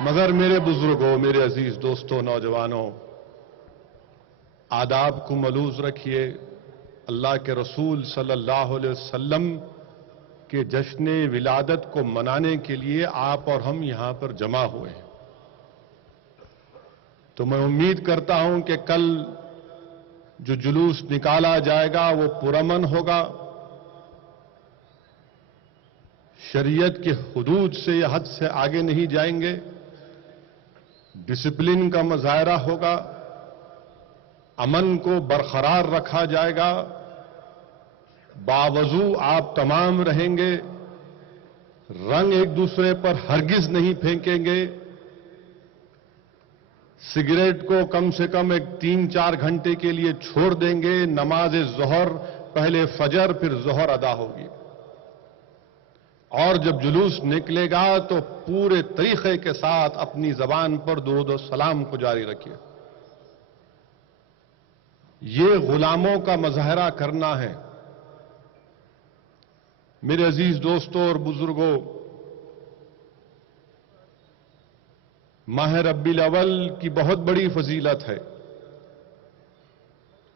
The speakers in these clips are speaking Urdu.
مگر میرے بزرگوں، میرے عزیز دوستوں، نوجوانوں، آداب کو ملوز رکھیے۔ اللہ کے رسول صلی اللہ علیہ وسلم کے جشن ولادت کو منانے کے لیے آپ اور ہم یہاں پر جمع ہوئے ہیں۔ تو میں امید کرتا ہوں کہ کل جو جلوس نکالا جائے گا وہ پرامن ہوگا، شریعت کے حدود سے یا حد سے آگے نہیں جائیں گے، ڈسپلن کا مظاہرہ ہوگا، امن کو برقرار رکھا جائے گا، باوضو آپ تمام رہیں گے، رنگ ایک دوسرے پر ہرگز نہیں پھینکیں گے، سگریٹ کو کم سے کم 3-4 گھنٹے کے لیے چھوڑ دیں گے، نماز ظہر پہلے فجر پھر ظہر ادا ہوگی، اور جب جلوس نکلے گا تو پورے طریقے کے ساتھ اپنی زبان پر درود و سلام کو جاری رکھیے۔ یہ غلاموں کا مظاہرہ کرنا ہے۔ میرے عزیز دوستوں اور بزرگوں، ماہ ربیع الاول کی بہت بڑی فضیلت ہے۔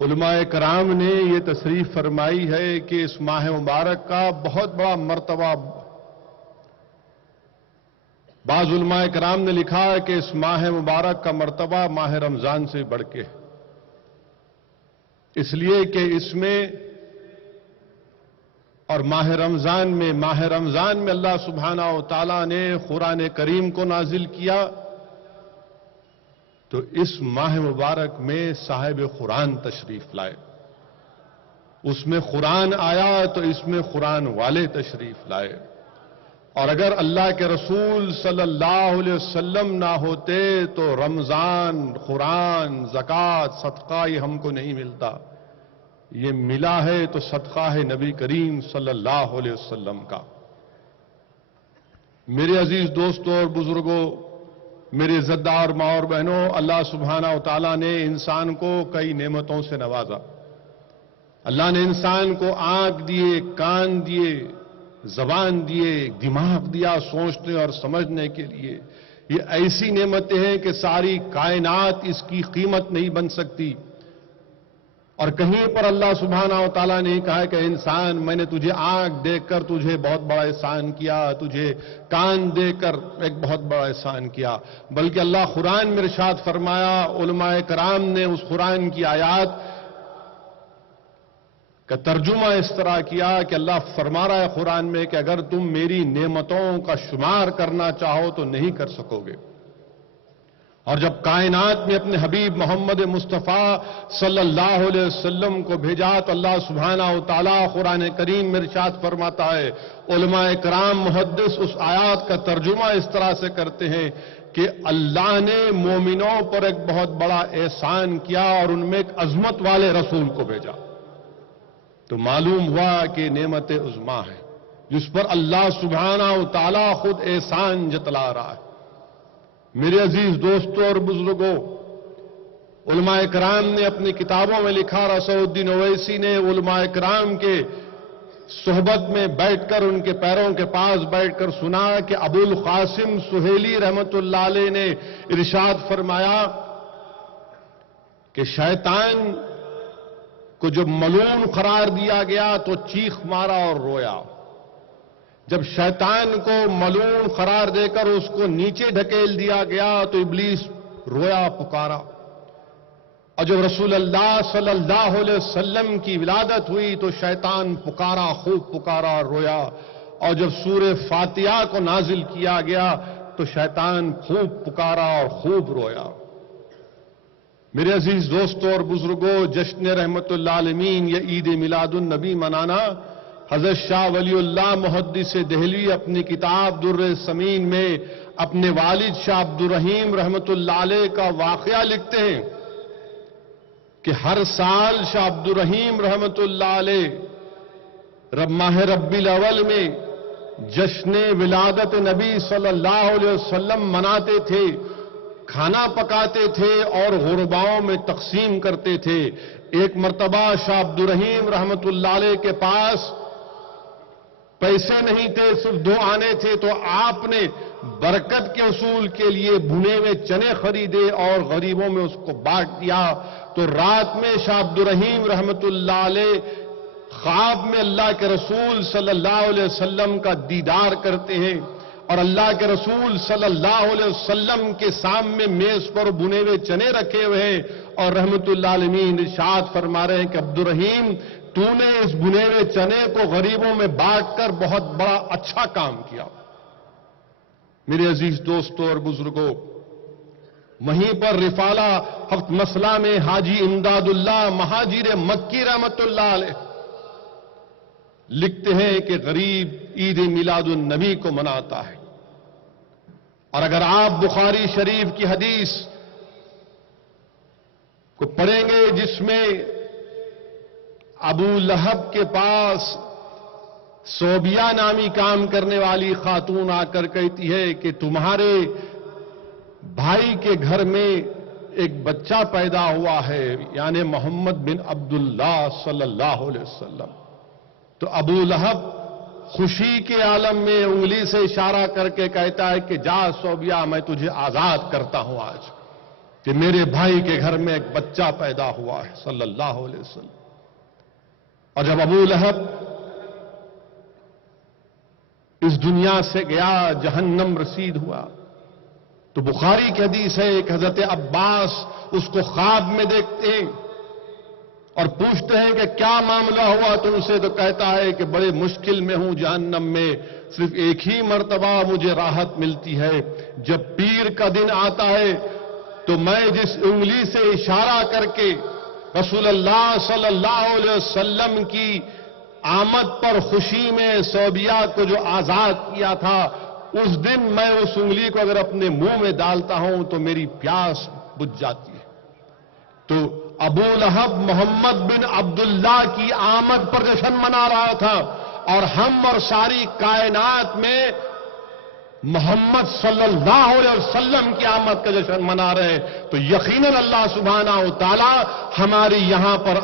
علماء کرام نے یہ تصریف فرمائی ہے کہ اس ماہ مبارک کا بہت بڑا مرتبہ، بعض علماء کرام نے لکھا ہے کہ اس ماہ مبارک کا مرتبہ ماہ رمضان سے بڑھ کے ہے، اس لیے کہ اس میں اور ماہ رمضان میں اللہ سبحانہ و تعالیٰ نے قرآن کریم کو نازل کیا، تو اس ماہ مبارک میں صاحب قرآن تشریف لائے، اس میں قرآن آیا تو اس میں قرآن والے تشریف لائے، اور اگر اللہ کے رسول صلی اللہ علیہ وسلم نہ ہوتے تو رمضان، قرآن، زکوٰۃ، صدقہ یہ ہم کو نہیں ملتا۔ یہ ملا ہے تو صدقہ ہے نبی کریم صلی اللہ علیہ وسلم کا۔ میرے عزیز دوستوں اور بزرگوں، میرے عزتدار ماں اور بہنوں، اللہ سبحانہ و تعالیٰ نے انسان کو کئی نعمتوں سے نوازا۔ اللہ نے انسان کو آنکھ دیے، کان دیے، زبان دیے، دماغ دیا سوچنے اور سمجھنے کے لیے۔ یہ ایسی نعمتیں ہیں کہ ساری کائنات اس کی قیمت نہیں بن سکتی، اور کہیں پر اللہ سبحانہ و تعالیٰ نے کہا کہ انسان، میں نے تجھے آنکھ دے کر تجھے بہت بڑا احسان کیا، تجھے کان دے کر ایک بہت بڑا احسان کیا، بلکہ اللہ قرآن میں ارشاد فرمایا، علماء کرام نے اس قرآن کی آیات کا ترجمہ اس طرح کیا کہ اللہ فرما رہا ہے قرآن میں کہ اگر تم میری نعمتوں کا شمار کرنا چاہو تو نہیں کر سکو گے، اور جب کائنات میں اپنے حبیب محمد مصطفیٰ صلی اللہ علیہ وسلم کو بھیجا تو اللہ سبحانہ و تعالیٰ قرآن کریم میں ارشاد فرماتا ہے، علماء کرام محدث اس آیات کا ترجمہ اس طرح سے کرتے ہیں کہ اللہ نے مومنوں پر ایک بہت بڑا احسان کیا اور ان میں ایک عظمت والے رسول کو بھیجا، تو معلوم ہوا کہ نعمت عظمیٰ ہے جس پر اللہ سبحانہ و تعالیٰ خود احسان جتلا رہا ہے۔ میرے عزیز دوستوں اور بزرگوں، علماء کرام نے اپنی کتابوں میں لکھا، رسول الدین اویسی نے علماء کرام کے صحبت میں بیٹھ کر ان کے پیروں کے پاس بیٹھ کر سنا کہ ابو القاسم سہیلی رحمت اللہ علیہ نے ارشاد فرمایا کہ شیطان کو جب ملعون قرار دیا گیا تو چیخ مارا اور رویا، جب شیطان کو ملعون قرار دے کر اس کو نیچے ڈھکیل دیا گیا تو ابلیس رویا، پکارا، اور جب رسول اللہ صلی اللہ علیہ وسلم کی ولادت ہوئی تو شیطان پکارا، خوب پکارا اور رویا، اور جب سورہ فاتحہ کو نازل کیا گیا تو شیطان خوب پکارا اور خوب رویا۔ میرے عزیز دوستوں اور بزرگوں، جشن رحمت اللہ عالمین یا عید میلاد النبی منانا، حضرت شاہ ولی اللہ محدث دہلوی اپنی کتاب در ثمین میں اپنے والد شاہ عبد الرحیم رحمت اللہ علیہ کا واقعہ لکھتے ہیں کہ ہر سال شاہ عبد الرحیم رحمت اللہ علیہ ماہ ربیع الاول میں جشن ولادت نبی صلی اللہ علیہ وسلم مناتے تھے، کھانا پکاتے تھے اور غرباؤں میں تقسیم کرتے تھے۔ ایک مرتبہ شاہ عبد الرحیم رحمت اللہ علیہ کے پاس پیسے نہیں تھے، صرف 2 آنے تھے، تو آپ نے برکت کے حصول کے لیے بھنے ہوئے چنے خریدے اور غریبوں میں اس کو بانٹ دیا. تو رات میں شاہ عبد الرحیم رحمت اللہ علیہ خواب میں اللہ کے رسول صلی اللہ علیہ وسلم کا دیدار کرتے ہیں اور اللہ کے رسول صلی اللہ علیہ وسلم کے سامنے میز پر بھنے ہوئے چنے رکھے ہوئے ہیں اور رحمت اللہ علیہ ارشاد فرما رہے ہیں کہ عبد الرحیم تو نے اس بھنے ہوئے چنے کو غریبوں میں بانٹ کر بہت بڑا اچھا کام کیا. میرے عزیز دوستوں اور بزرگوں، وہیں پر رفالہ ہفت مسئلہ میں حاجی امداد اللہ مہاجر مکی رحمت اللہ علیہ لکھتے ہیں کہ غریب عید میلاد النبی کو مناتا ہے. اور اگر آپ بخاری شریف کی حدیث کو پڑھیں گے جس میں ابو لہب کے پاس صوبیہ نامی کام کرنے والی خاتون آ کر کہتی ہے کہ تمہارے بھائی کے گھر میں ایک بچہ پیدا ہوا ہے، یعنی محمد بن عبداللہ صلی اللہ علیہ وسلم. تو ابو لہب خوشی کے عالم میں انگلی سے اشارہ کر کے کہتا ہے کہ جا صوبیہ میں تجھے آزاد کرتا ہوں آج کہ میرے بھائی کے گھر میں ایک بچہ پیدا ہوا ہے صلی اللہ علیہ وسلم. اور جب ابو لہب اس دنیا سے گیا، جہنم رسید ہوا، تو بخاری کی حدیث ہے کہ حضرت عباس اس کو خواب میں دیکھتے ہیں اور پوچھتے ہیں کہ کیا معاملہ ہوا تم سے؟ تو کہتا ہے کہ بڑے مشکل میں ہوں جہنم میں، صرف ایک ہی مرتبہ مجھے راحت ملتی ہے، جب پیر کا دن آتا ہے تو میں جس انگلی سے اشارہ کر کے رسول اللہ صلی اللہ علیہ وسلم کی آمد پر خوشی میں صوبیہ کو جو آزاد کیا تھا، اس دن میں اس انگلی کو اگر اپنے منہ میں ڈالتا ہوں تو میری پیاس بجھ جاتی ہے. تو ابو لہب محمد بن عبداللہ کی آمد پر جشن منا رہا تھا، اور ہم اور ساری کائنات میں محمد صلی اللہ علیہ وسلم کی آمد کا جشن منا رہے ہیں. تو یقیناً اللہ سبحانہ و تعالی ہماری یہاں پر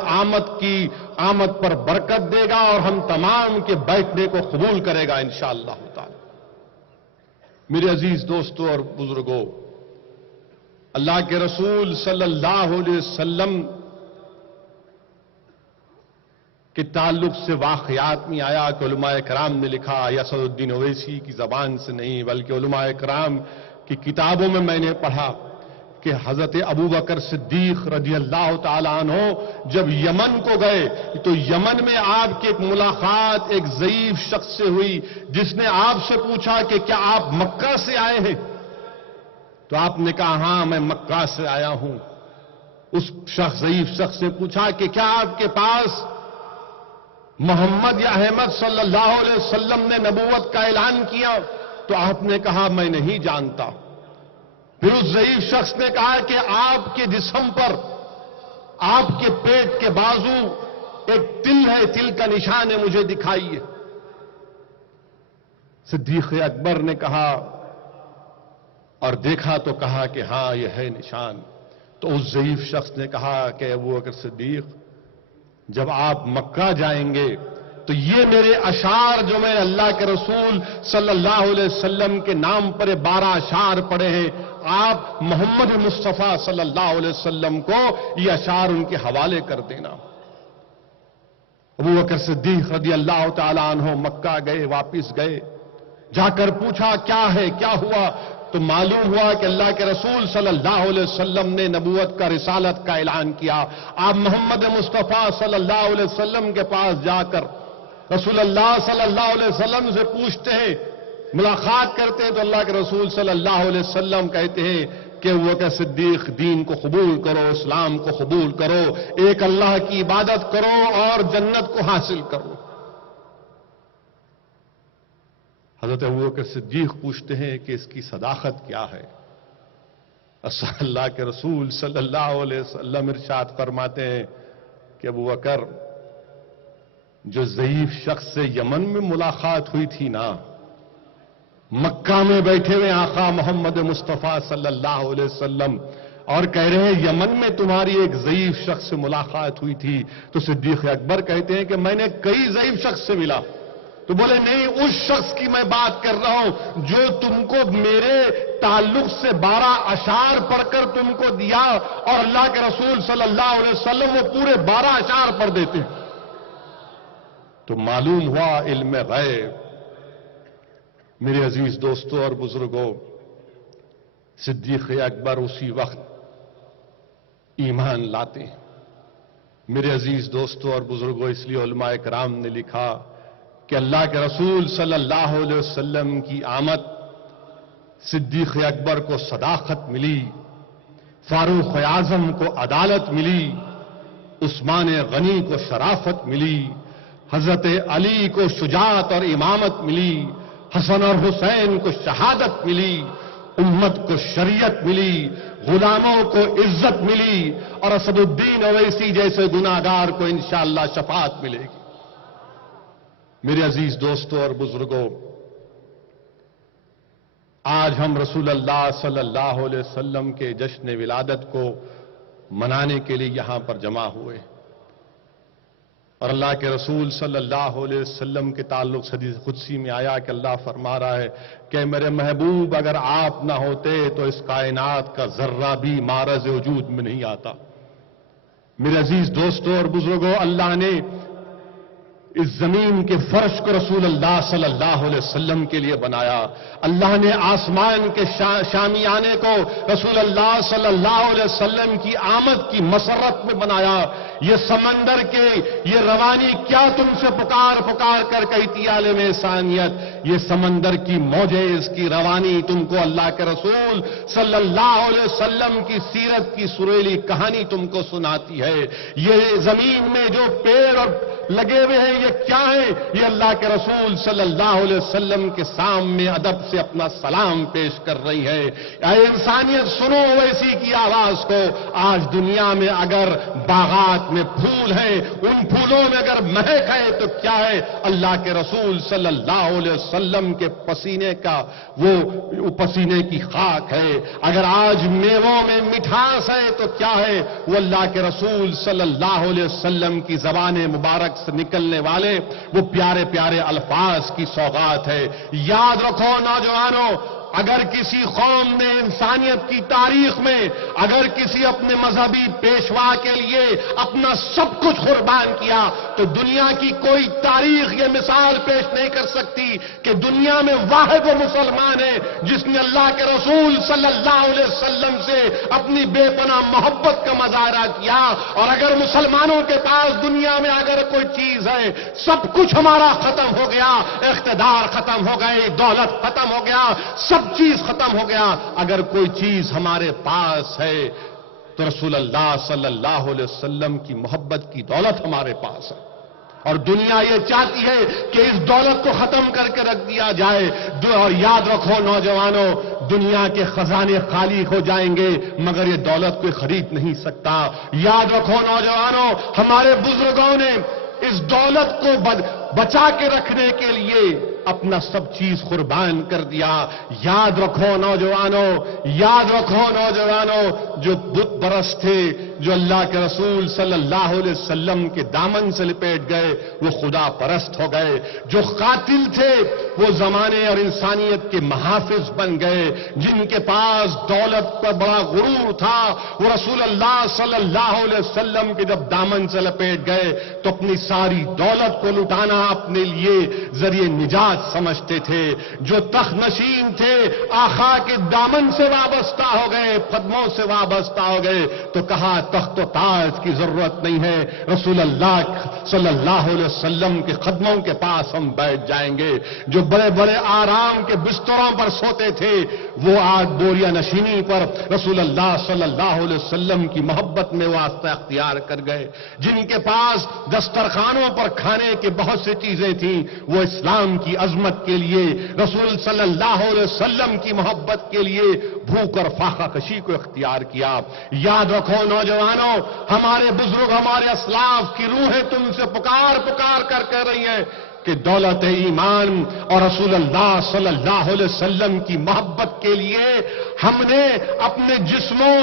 آمد پر برکت دے گا اور ہم تمام کے بیٹھنے کو قبول کرے گا انشاءاللہ تعالی. میرے عزیز دوستوں اور بزرگوں، اللہ کے رسول صلی اللہ علیہ وسلم کے تعلق سے واقعات میں آیا کہ علماء کرام نے لکھا، یا اسد الدین اویسی کی زبان سے نہیں بلکہ علماء کرام کی کتابوں میں میں نے پڑھا کہ حضرت ابو بکر صدیق رضی اللہ تعالیٰ عنہ جب یمن کو گئے تو یمن میں آپ کی ایک ملاقات ایک ضعیف شخص سے ہوئی، جس نے آپ سے پوچھا کہ کیا آپ مکہ سے آئے ہیں؟ تو آپ نے کہا ہاں میں مکہ سے آیا ہوں. اس ضعیف شخص سے پوچھا کہ کیا آپ کے پاس محمد یا احمد صلی اللہ علیہ وسلم نے نبوت کا اعلان کیا؟ تو آپ نے کہا میں نہیں جانتا. پھر اس ضعیف شخص نے کہا کہ آپ کے جسم پر آپ کے پیٹ کے بازو ایک تل ہے، تل کا نشان ہے، مجھے دکھائیے. صدیق اکبر نے کہا اور دیکھا تو کہا کہ ہاں یہ ہے نشان. تو اس ضعیف شخص نے کہا کہ ابو بکر صدیق جب آپ مکہ جائیں گے تو یہ میرے اشعار جو میں اللہ کے رسول صلی اللہ علیہ وسلم کے نام پر 12 اشعار پڑھے ہیں، آپ محمد مصطفیٰ صلی اللہ علیہ وسلم کو یہ اشعار ان کے حوالے کر دینا. ابو بکر صدیق رضی اللہ تعالیٰ عنہ مکہ گئے، واپس گئے، جا کر پوچھا کیا ہے، کیا ہوا؟ تو معلوم ہوا کہ اللہ کے رسول صلی اللہ علیہ وسلم نے نبوت کا رسالت کا اعلان کیا. آپ محمد مصطفیٰ صلی اللہ علیہ وسلم کے پاس جا کر رسول اللہ صلی اللہ علیہ وسلم سے پوچھتے ہیں، ملاقات کرتے ہیں، تو اللہ کے رسول صلی اللہ علیہ وسلم کہتے ہیں کہ وہ کہ صدیق دین کو قبول کرو، اسلام کو قبول کرو، ایک اللہ کی عبادت کرو اور جنت کو حاصل کرو. حضرت ابوبکر صدیق پوچھتے ہیں کہ اس کی صداقت کیا ہے؟ اللہ کے رسول صلی اللہ علیہ وسلم ارشاد فرماتے ہیں کہ ابوبکر، جو ضعیف شخص سے یمن میں ملاقات ہوئی تھی نا، مکہ میں بیٹھے ہوئے آقا محمد مصطفیٰ صلی اللہ علیہ وسلم اور کہہ رہے ہیں یمن میں تمہاری ایک ضعیف شخص سے ملاقات ہوئی تھی. تو صدیق اکبر کہتے ہیں کہ میں نے کئی ضعیف شخص سے ملا، تو بولے نہیں، اس شخص کی میں بات کر رہا ہوں جو تم کو میرے تعلق سے 12 اشعار پڑھ کر تم کو دیا، اور اللہ کے رسول صلی اللہ علیہ وسلم وہ پورے 12 اشعار پڑھ دیتے ہیں۔ تو معلوم ہوا علم غیب۔ میرے عزیز دوستوں اور بزرگوں، صدیق اکبر اسی وقت ایمان لاتے ہیں۔ میرے عزیز دوستوں اور بزرگوں، اس لیے علماء کرام نے لکھا کہ اللہ کے رسول صلی اللہ علیہ وسلم کی آمد، صدیق اکبر کو صداقت ملی، فاروق اعظم کو عدالت ملی، عثمان غنی کو شرافت ملی، حضرت علی کو شجاعت اور امامت ملی، حسن اور حسین کو شہادت ملی، امت کو شریعت ملی، غلاموں کو عزت ملی، اور اسد الدین اویسی جیسے گناہگار کو انشاءاللہ شفاعت ملے گی۔ میرے عزیز دوستوں اور بزرگوں، آج ہم رسول اللہ صلی اللہ علیہ وسلم کے جشن ولادت کو منانے کے لیے یہاں پر جمع ہوئے، اور اللہ کے رسول صلی اللہ علیہ وسلم کے تعلق سے حدیث قدسی میں آیا کہ اللہ فرما رہا ہے کہ میرے محبوب اگر آپ نہ ہوتے تو اس کائنات کا ذرہ بھی معرض وجود میں نہیں آتا۔ میرے عزیز دوستوں اور بزرگوں، اللہ نے اس زمین کے فرش کو رسول اللہ صلی اللہ علیہ وسلم کے لیے بنایا۔ اللہ نے آسمان کے شامیانے کو رسول اللہ صلی اللہ علیہ وسلم کی آمد کی مسرت میں بنایا۔ یہ سمندر کے یہ روانی کیا تم سے پکار پکار کر کہتی عالم انسانیت، یہ سمندر کی موجیں، اس کی روانی تم کو اللہ کے رسول صلی اللہ علیہ وسلم کی سیرت کی سریلی کہانی تم کو سناتی ہے۔ یہ زمین میں جو پیڑ اور لگے ہوئے ہیں یہ کیا ہے؟ یہ اللہ کے رسول صلی اللہ علیہ وسلم کے سامنے ادب سے اپنا سلام پیش کر رہی ہے۔ اے انسانیت سنو ویسی کی آواز کو۔ آج دنیا میں اگر باغات میں پھول ہیں، ان پھولوں میں اگر مہک ہے تو کیا ہے؟ اللہ کے رسول صلی اللہ علیہ وسلم کے پسینے کا وہ پسینے کی خاک ہے۔ اگر آج میووں میں مٹھاس ہے تو کیا ہے؟ وہ اللہ کے رسول صلی اللہ علیہ وسلم کی زبان مبارک سے نکلنے والے وہ پیارے پیارے الفاظ کی سوغات ہے۔ یاد رکھو نوجوانوں، اگر کسی قوم نے انسانیت کی تاریخ میں اگر کسی اپنے مذہبی پیشوا کے لیے اپنا سب کچھ قربان کیا تو دنیا کی کوئی تاریخ یہ مثال پیش نہیں کر سکتی کہ دنیا میں واحد وہ مسلمان ہے جس نے اللہ کے رسول صلی اللہ علیہ وسلم سے اپنی بے پناہ محبت کا مظاہرہ کیا۔ اور اگر مسلمانوں کے پاس دنیا میں اگر کوئی چیز ہے، سب کچھ ہمارا ختم ہو گیا، اقتدار ختم ہو گئے، دولت ختم ہو گیا، سب چیز ختم ہو گیا، اگر کوئی چیز ہمارے پاس ہے تو رسول اللہ صلی اللہ علیہ وسلم کی محبت کی دولت ہمارے پاس ہے۔ اور دنیا یہ چاہتی ہے کہ اس دولت کو ختم کر کے رکھ دیا جائے۔ اور یاد رکھو نوجوانوں، دنیا کے خزانے خالی ہو جائیں گے مگر یہ دولت کوئی خرید نہیں سکتا۔ یاد رکھو نوجوانوں، ہمارے بزرگوں نے اس دولت کو بچا کے رکھنے کے لیے اپنا سب چیز قربان کر دیا۔ یاد رکھو نوجوانوں، یاد رکھو نوجوانوں، جو بت پرست تھے، جو اللہ کے رسول صلی اللہ علیہ وسلم کے دامن سے لپیٹ گئے، وہ خدا پرست ہو گئے۔ جو قاتل تھے وہ زمانے اور انسانیت کے محافظ بن گئے۔ جن کے پاس دولت پر بڑا غرور تھا وہ رسول اللہ صلی اللہ علیہ وسلم کے جب دامن سے لپیٹ گئے تو اپنی ساری دولت کو لٹانا اپنے لیے ذریعہ نجات سمجھتے تھے۔ جو تخت نشین تھے آقا کے دامن سے وابستہ ہو گئے، قدموں سے وابستہ ہو گئے، تو کہا تخت و تاج کی ضرورت نہیں ہے، رسول اللہ صلی اللہ علیہ وسلم کے قدموں کے پاس ہم بیٹھ جائیں گے۔ جو بڑے بڑے آرام کے بستروں پر سوتے تھے وہ آج بوریا نشینی پر رسول اللہ صلی اللہ علیہ وسلم کی محبت میں واسطہ اختیار کر گئے۔ جن کے پاس دسترخوانوں پر کھانے کی بہت سی چیزیں تھیں وہ اسلام کی عظمت کے لیے، رسول صلی اللہ علیہ وسلم کی محبت کے لیے بھوک اور فاقہ کشی کو اختیار کیا۔ یاد رکھو نوجوانوں، ہمارے بزرگ، ہمارے اسلاف کی روحیں تم سے پکار پکار کر کہہ رہی ہیں کہ دولت ایمان اور رسول اللہ صلی اللہ علیہ وسلم کی محبت کے لیے ہم نے اپنے جسموں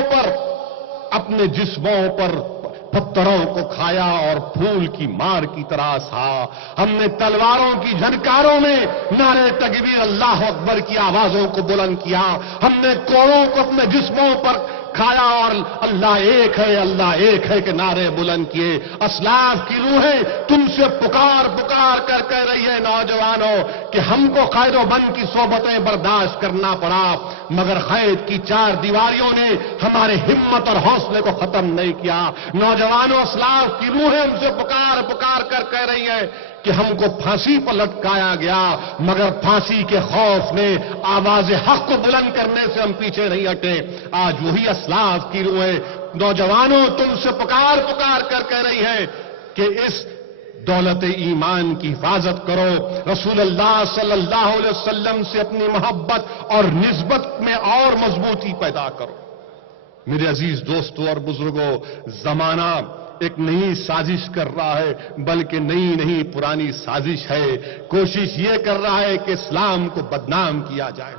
پر پتھروں کو کھایا اور پھول کی مار کی طرح سا. ہم نے تلواروں کی جھنکاروں میں نعرے تکبیر اللہ اکبر کی آوازوں کو بلند کیا. ہم نے کوڑوں کو اپنے جسموں پر کھایا اور اللہ ایک ہے، اللہ ایک ہے کہ نعرے بلند کیے. اسلاف کی روحیں تم سے پکار پکار کر کہہ رہی ہے نوجوانوں کہ ہم کو قید و بند کی صحبتیں برداشت کرنا پڑا، مگر قید کی چار دیواریوں نے ہمارے ہمت اور حوصلے کو ختم نہیں کیا. نوجوانوں، اسلاف کی روحیں ہم سے پکار پکار کر کہہ رہی ہیں کہ ہم کو پھانسی پر لٹکایا گیا، مگر پھانسی کے خوف نے آواز حق کو بلند کرنے سے ہم پیچھے نہیں ہٹے. آج وہی اسلاف کی روحیں نوجوانوں تم سے پکار پکار کر کہہ رہی ہیں کہ اس دولت ایمان کی حفاظت کرو. رسول اللہ صلی اللہ علیہ وسلم سے اپنی محبت اور نسبت میں اور مضبوطی پیدا کرو. میرے عزیز دوستوں اور بزرگوں، زمانہ ایک نئی سازش کر رہا ہے، بلکہ نئی پرانی سازش ہے. کوشش یہ کر رہا ہے کہ اسلام کو بدنام کیا جائے،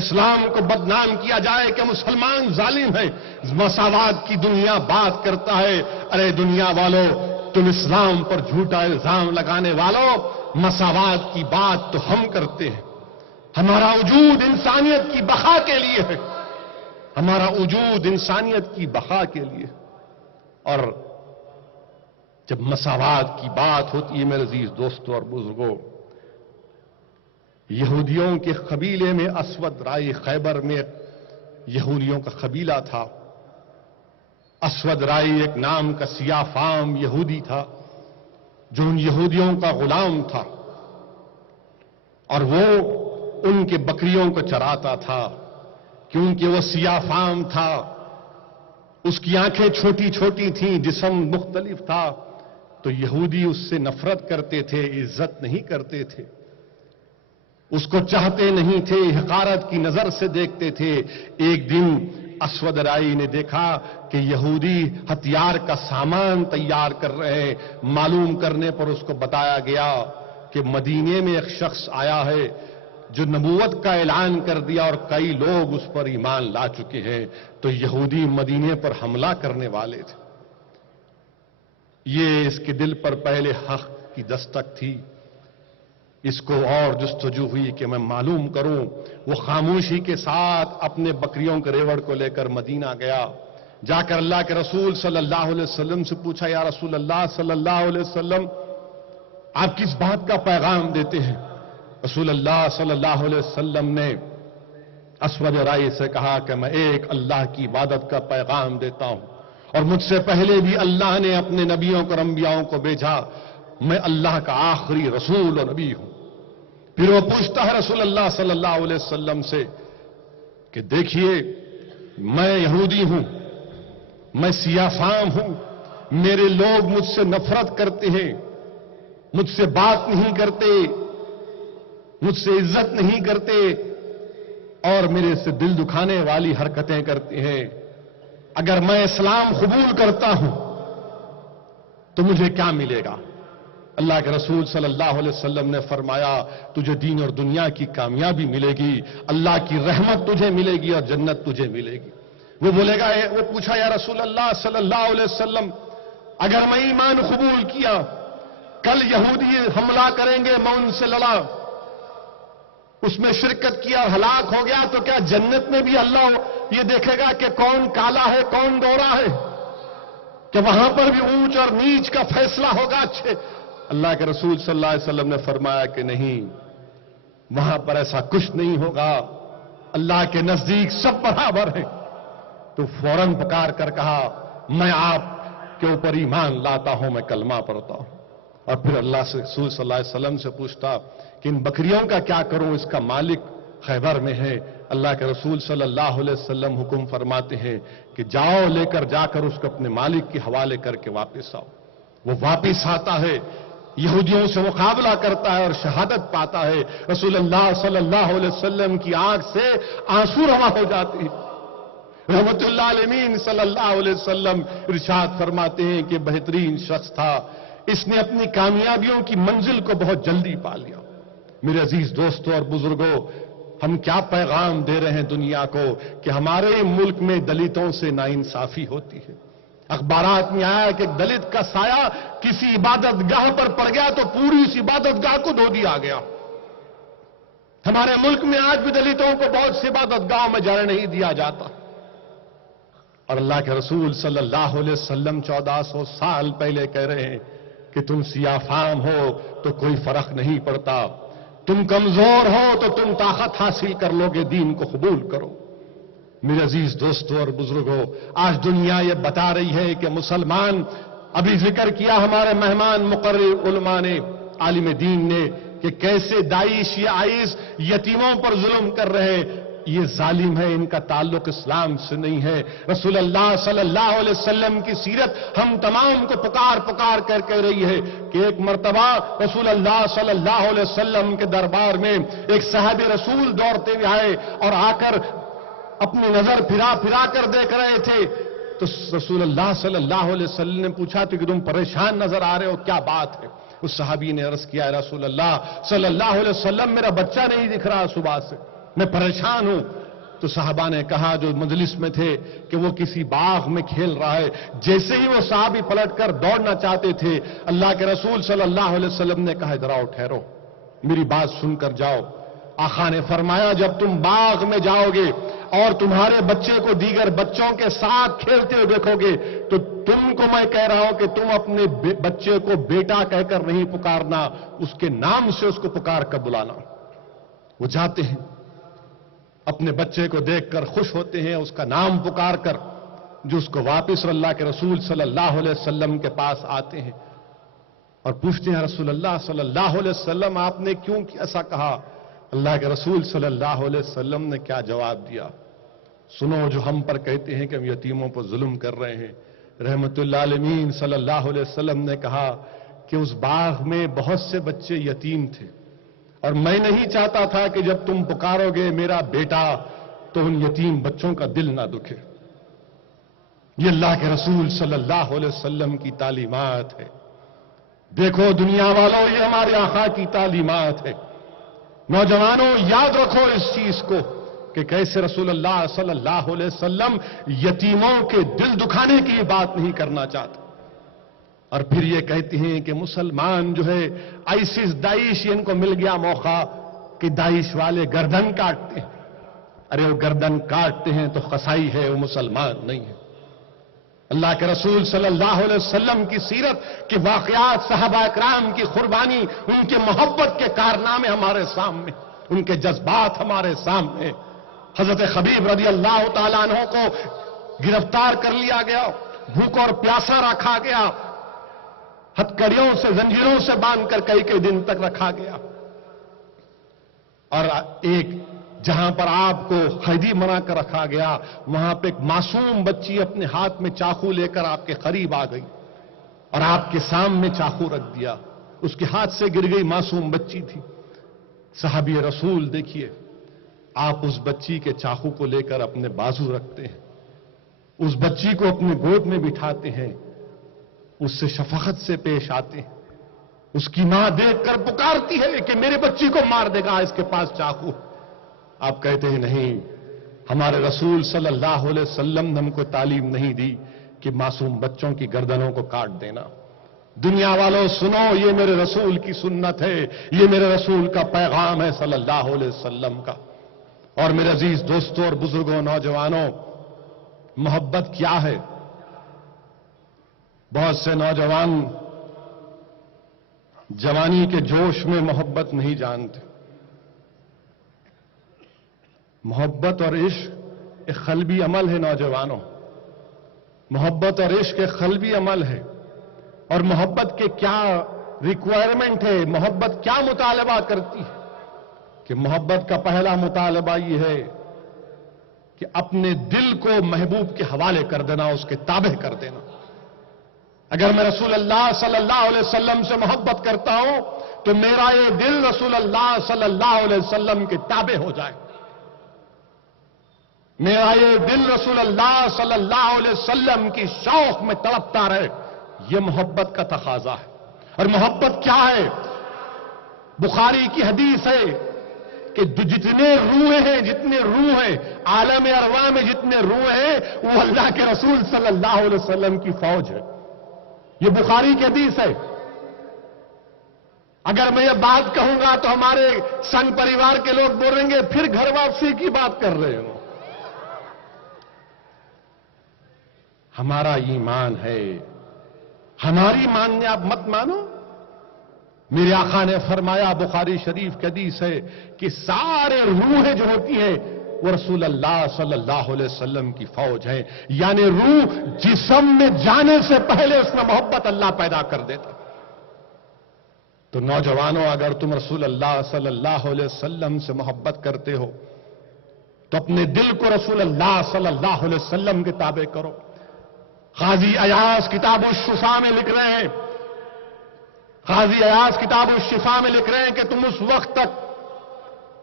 اسلام کو بدنام کیا جائے کہ مسلمان ظالم ہیں. مساوات کی دنیا بات کرتا ہے. ارے دنیا والوں، تم اسلام پر جھوٹا الزام لگانے والوں، مساوات کی بات تو ہم کرتے ہیں. ہمارا وجود انسانیت کی بقا کے لیے ہے، ہمارا وجود انسانیت کی بقا کے لیے. اور جب مساوات کی بات ہوتی ہے میرے عزیز دوستوں اور بزرگوں، یہودیوں کے قبیلے میں اسود رائی، خیبر میں یہودیوں کا قبیلہ تھا. اسود رائی ایک نام کا سیاہ فام یہودی تھا جو ان یہودیوں کا غلام تھا، اور وہ ان کے بکریوں کو چراتا تھا. کیونکہ وہ سیاہ فام تھا، اس کی آنکھیں چھوٹی چھوٹی تھیں، جسم مختلف تھا، تو یہودی اس سے نفرت کرتے تھے، عزت نہیں کرتے تھے، اس کو چاہتے نہیں تھے، حقارت کی نظر سے دیکھتے تھے. ایک دن اسود رائی نے دیکھا کہ یہودی ہتھیار کا سامان تیار کر رہے ہیں. معلوم کرنے پر اس کو بتایا گیا کہ مدینے میں ایک شخص آیا ہے جو نبوت کا اعلان کر دیا اور کئی لوگ اس پر ایمان لا چکے ہیں. تو یہودی مدینے پر حملہ کرنے والے تھے. یہ اس کے دل پر پہلے حق کی دستک تھی. اس کو اور جستجو ہوئی کہ میں معلوم کروں. وہ خاموشی کے ساتھ اپنے بکریوں کے ریوڑ کو لے کر مدینہ گیا. جا کر اللہ کے رسول صلی اللہ علیہ وسلم سے پوچھا، یا رسول اللہ صلی اللہ علیہ وسلم، آپ کس بات کا پیغام دیتے ہیں؟ رسول اللہ صلی اللہ علیہ وسلم نے اسود رائی سے کہا کہ میں ایک اللہ کی عبادت کا پیغام دیتا ہوں، اور مجھ سے پہلے بھی اللہ نے اپنے نبیوں کو اور انبیاؤں کو بھیجا. میں اللہ کا آخری رسول اور نبی ہوں. پھر وہ پوچھتا ہے رسول اللہ صلی اللہ علیہ وسلم سے کہ دیکھیے، میں یہودی ہوں، میں سیاہ فام ہوں، میرے لوگ مجھ سے نفرت کرتے ہیں، مجھ سے بات نہیں کرتے، مجھ سے عزت نہیں کرتے، اور میرے سے دل دکھانے والی حرکتیں کرتے ہیں. اگر میں اسلام قبول کرتا ہوں تو مجھے کیا ملے گا؟ اللہ کے رسول صلی اللہ علیہ وسلم نے فرمایا، تجھے دین اور دنیا کی کامیابی ملے گی، اللہ کی رحمت تجھے ملے گی اور جنت تجھے ملے گی. وہ بولے گا، وہ پوچھا، یا رسول اللہ صلی اللہ علیہ وسلم، اگر میں ایمان قبول کیا، کل یہودی حملہ کریں گے، میں ان سے لڑا، اس میں شرکت کیا اور ہلاک ہو گیا، تو کیا جنت میں بھی اللہ یہ دیکھے گا کہ کون کالا ہے کون گورا ہے؟ کہ وہاں پر بھی اونچ اور نیچ کا فیصلہ ہوگا؟ اچھے، اللہ کے رسول صلی اللہ علیہ وسلم نے فرمایا کہ نہیں، وہاں پر ایسا کچھ نہیں ہوگا، اللہ کے نزدیک سب برابر ہیں. تو فوراً پکار کر کہا، میں آپ کے اوپر ایمان لاتا ہوں، میں کلمہ پڑھتا ہوں. اور پھر اللہ سے رسول صلی اللہ علیہ وسلم سے پوچھتا کہ ان بکریوں کا کیا کروں، اس کا مالک خیبر میں ہے. اللہ کے رسول صلی اللہ علیہ وسلم حکم فرماتے ہیں کہ جاؤ، لے کر جا کر اس کو اپنے مالک کے حوالے کر کے واپس آؤ. وہ واپس آتا ہے، یہودیوں سے مقابلہ کرتا ہے اور شہادت پاتا ہے. رسول اللہ صلی اللہ علیہ وسلم کی آنکھ سے آنسو رواں ہو جاتے ہیں. رحمت اللہ علیہ صلی اللہ علیہ وسلم ارشاد فرماتے ہیں کہ بہترین شخص تھا، اس نے اپنی کامیابیوں کی منزل کو بہت جلدی پا لیا. میرے عزیز دوستوں اور بزرگوں، ہم کیا پیغام دے رہے ہیں دنیا کو کہ ہمارے ملک میں دلتوں سے ناانصافی ہوتی ہے، اخبارات میں آیا کہ ایک دلت کا سایہ کسی عبادت گاہ پر پڑ گیا تو پوری اس عبادت گاہ کو دھو دیا گیا۔ ہمارے ملک میں آج بھی دلتوں کو بہت سی عبادت گاہوں میں جانے نہیں دیا جاتا، اور اللہ کے رسول صلی اللہ علیہ وسلم 1400 سال پہلے کہہ رہے ہیں کہ تم سیاہ فام ہو تو کوئی فرق نہیں پڑتا، تم کمزور ہو تو تم طاقت حاصل کر لو گے، دین کو قبول کرو۔ میرے عزیز دوستو اور بزرگوں، آج دنیا یہ بتا رہی ہے کہ مسلمان، ابھی ذکر کیا ہمارے مہمان مقرر علماء نے، عالم دین نے، کہ کیسے داعش یا آئس یتیموں پر ظلم کر رہے، یہ ظالم ہے، ان کا تعلق اسلام سے نہیں ہے۔ رسول اللہ صلی اللہ علیہ وسلم کی سیرت ہم تمام کو پکار پکار کر کہہ رہی ہے کہ ایک مرتبہ رسول اللہ صلی اللہ علیہ وسلم کے دربار میں ایک صحابی رسول دوڑتے ہوئے آئے اور آ کر اپنی نظر پھرا پھرا کر دیکھ رہے تھے، تو رسول اللہ صلی اللہ علیہ وسلم نے پوچھا کہ تم پریشان نظر آ رہے ہو، کیا بات ہے؟ اس صحابی نے عرض کیا، رسول اللہ صلی اللہ علیہ وسلم میرا بچہ نہیں دکھ رہا صبح سے، میں پریشان ہوں۔ تو صحابہ نے کہا جو مجلس میں تھے کہ وہ کسی باغ میں کھیل رہا ہے۔ جیسے ہی وہ صحابی پلٹ کر دوڑنا چاہتے تھے، اللہ کے رسول صلی اللہ علیہ وسلم نے کہا ادھر آؤ، ٹھہرو، میری بات سن کر جاؤ۔ آقا نے فرمایا جب تم باغ میں جاؤ گے اور تمہارے بچے کو دیگر بچوں کے ساتھ کھیلتے ہوئے دیکھو گے تو تم کو میں کہہ رہا ہوں کہ تم اپنے بچے کو بیٹا کہہ کر نہیں پکارنا، اس کے نام سے اس کو پکار کر بلانا۔ وہ جاتے ہیں، اپنے بچے کو دیکھ کر خوش ہوتے ہیں، اس کا نام پکار کر، جو اس کو واپس اللہ کے رسول صلی اللہ علیہ وسلم کے پاس آتے ہیں اور پوچھتے ہیں رسول اللہ صلی اللہ علیہ وسلم آپ نے کیوں ایسا کہا؟ اللہ کے رسول صلی اللہ علیہ وسلم نے کیا جواب دیا؟ سنو جو ہم پر کہتے ہیں کہ ہم یتیموں پر ظلم کر رہے ہیں۔ رحمت اللہ علیہ صلی اللہ علیہ وسلم نے کہا کہ اس باغ میں بہت سے بچے یتیم تھے، اور میں نہیں چاہتا تھا کہ جب تم پکارو گے میرا بیٹا تو ان یتیم بچوں کا دل نہ دکھے۔ یہ اللہ کے رسول صلی اللہ علیہ وسلم کی تعلیمات ہے۔ دیکھو دنیا والوں، یہ ہمارے آقا کی تعلیمات ہے۔ نوجوانوں یاد رکھو اس چیز کو کہ کیسے رسول اللہ صلی اللہ علیہ وسلم یتیموں کے دل دکھانے کی بات نہیں کرنا چاہتے، اور پھر یہ کہتے ہیں کہ مسلمان جو ہے آئسس داعش، ان کو مل گیا موقع کہ داعش والے گردن کاٹتے ہیں۔ ارے وہ گردن کاٹتے ہیں تو قصائی ہے، وہ مسلمان نہیں ہے۔ اللہ کے رسول صلی اللہ علیہ وسلم کی سیرت کے واقعات، صحابہ اکرام کی قربانی، ان کے محبت کے کارنامے ہمارے سامنے، ان کے جذبات ہمارے سامنے۔ حضرت خبیب رضی اللہ تعالیٰ عنہ کو گرفتار کر لیا گیا، بھوک اور پیاسا رکھا گیا، ہتھکڑیوں سے زنجیروں سے باندھ کر کئی دن تک رکھا گیا، اور ایک جہاں پر آپ کو قیدی بنا کر رکھا گیا، وہاں پہ ایک معصوم بچی اپنے ہاتھ میں چاقو لے کر آپ کے قریب آ گئی اور آپ کے سامنے چاقو رکھ دیا، اس کے ہاتھ سے گر گئی، معصوم بچی تھی۔ صحابی رسول دیکھیے، آپ اس بچی کے چاقو کو لے کر اپنے بازو رکھتے ہیں، اس بچی کو اپنے گود میں بٹھاتے ہیں، اس سے شفقت سے پیش آتے ہیں۔ اس کی ماں دیکھ کر پکارتی ہے کہ میرے بچی کو مار دے گا، اس کے پاس چاقو۔ آپ کہتے ہیں نہیں، ہمارے رسول صلی اللہ علیہ وسلم نے ہم کو تعلیم نہیں دی کہ معصوم بچوں کی گردنوں کو کاٹ دینا۔ دنیا والوں سنو، یہ میرے رسول کی سنت ہے، یہ میرے رسول کا پیغام ہے صلی اللہ علیہ وسلم کا۔ اور میرے عزیز دوستوں اور بزرگوں، نوجوانوں، محبت کیا ہے؟ بہت سے نوجوان جوانی کے جوش میں محبت نہیں جانتے۔ محبت اور عشق ایک قلبی عمل ہے نوجوانوں، محبت اور عشق ایک قلبی عمل ہے، اور محبت کے کیا ریکوائرمنٹ ہے، محبت کیا مطالبہ کرتی ہے؟ کہ محبت کا پہلا مطالبہ یہ ہے کہ اپنے دل کو محبوب کے حوالے کر دینا، اس کے تابع کر دینا۔ اگر میں رسول اللہ صلی اللہ علیہ وسلم سے محبت کرتا ہوں تو میرا یہ دل رسول اللہ صلی اللہ علیہ وسلم کے تابع ہو جائے، میرا یہ دل رسول اللہ صلی اللہ علیہ وسلم کی شوق میں تڑپتا رہے۔ یہ محبت کا تقاضا ہے۔ اور محبت کیا ہے؟ بخاری کی حدیث ہے کہ جتنے روح ہیں عالم ارواح میں جتنے روح ہیں وہ اللہ کے رسول صلی اللہ علیہ وسلم کی فوج ہے. یہ بخاری کی حدیث ہے. اگر میں یہ بات کہوں گا تو ہمارے سنگ پریوار کے لوگ بولیں گے پھر گھر واپسی کی بات کر رہے ہو. ہمارا ایمان ہے، ہماری ماننے آپ مت مانو. میرے آقا نے فرمایا، بخاری شریف کی حدیث ہے کہ سارے روحیں جو ہوتی ہیں وہ رسول اللہ صلی اللہ علیہ وسلم کی فوج ہیں. یعنی روح جسم میں جانے سے پہلے اس میں محبت اللہ پیدا کر دیتا. تو نوجوانوں، اگر تم رسول اللہ صلی اللہ علیہ وسلم سے محبت کرتے ہو تو اپنے دل کو رسول اللہ صلی اللہ علیہ وسلم کے تابع کرو. قاضی ایاز کتاب الشفا میں لکھ رہے ہیں، قاضی ایاز کتاب الشفا میں لکھ رہے ہیں کہ تم اس وقت تک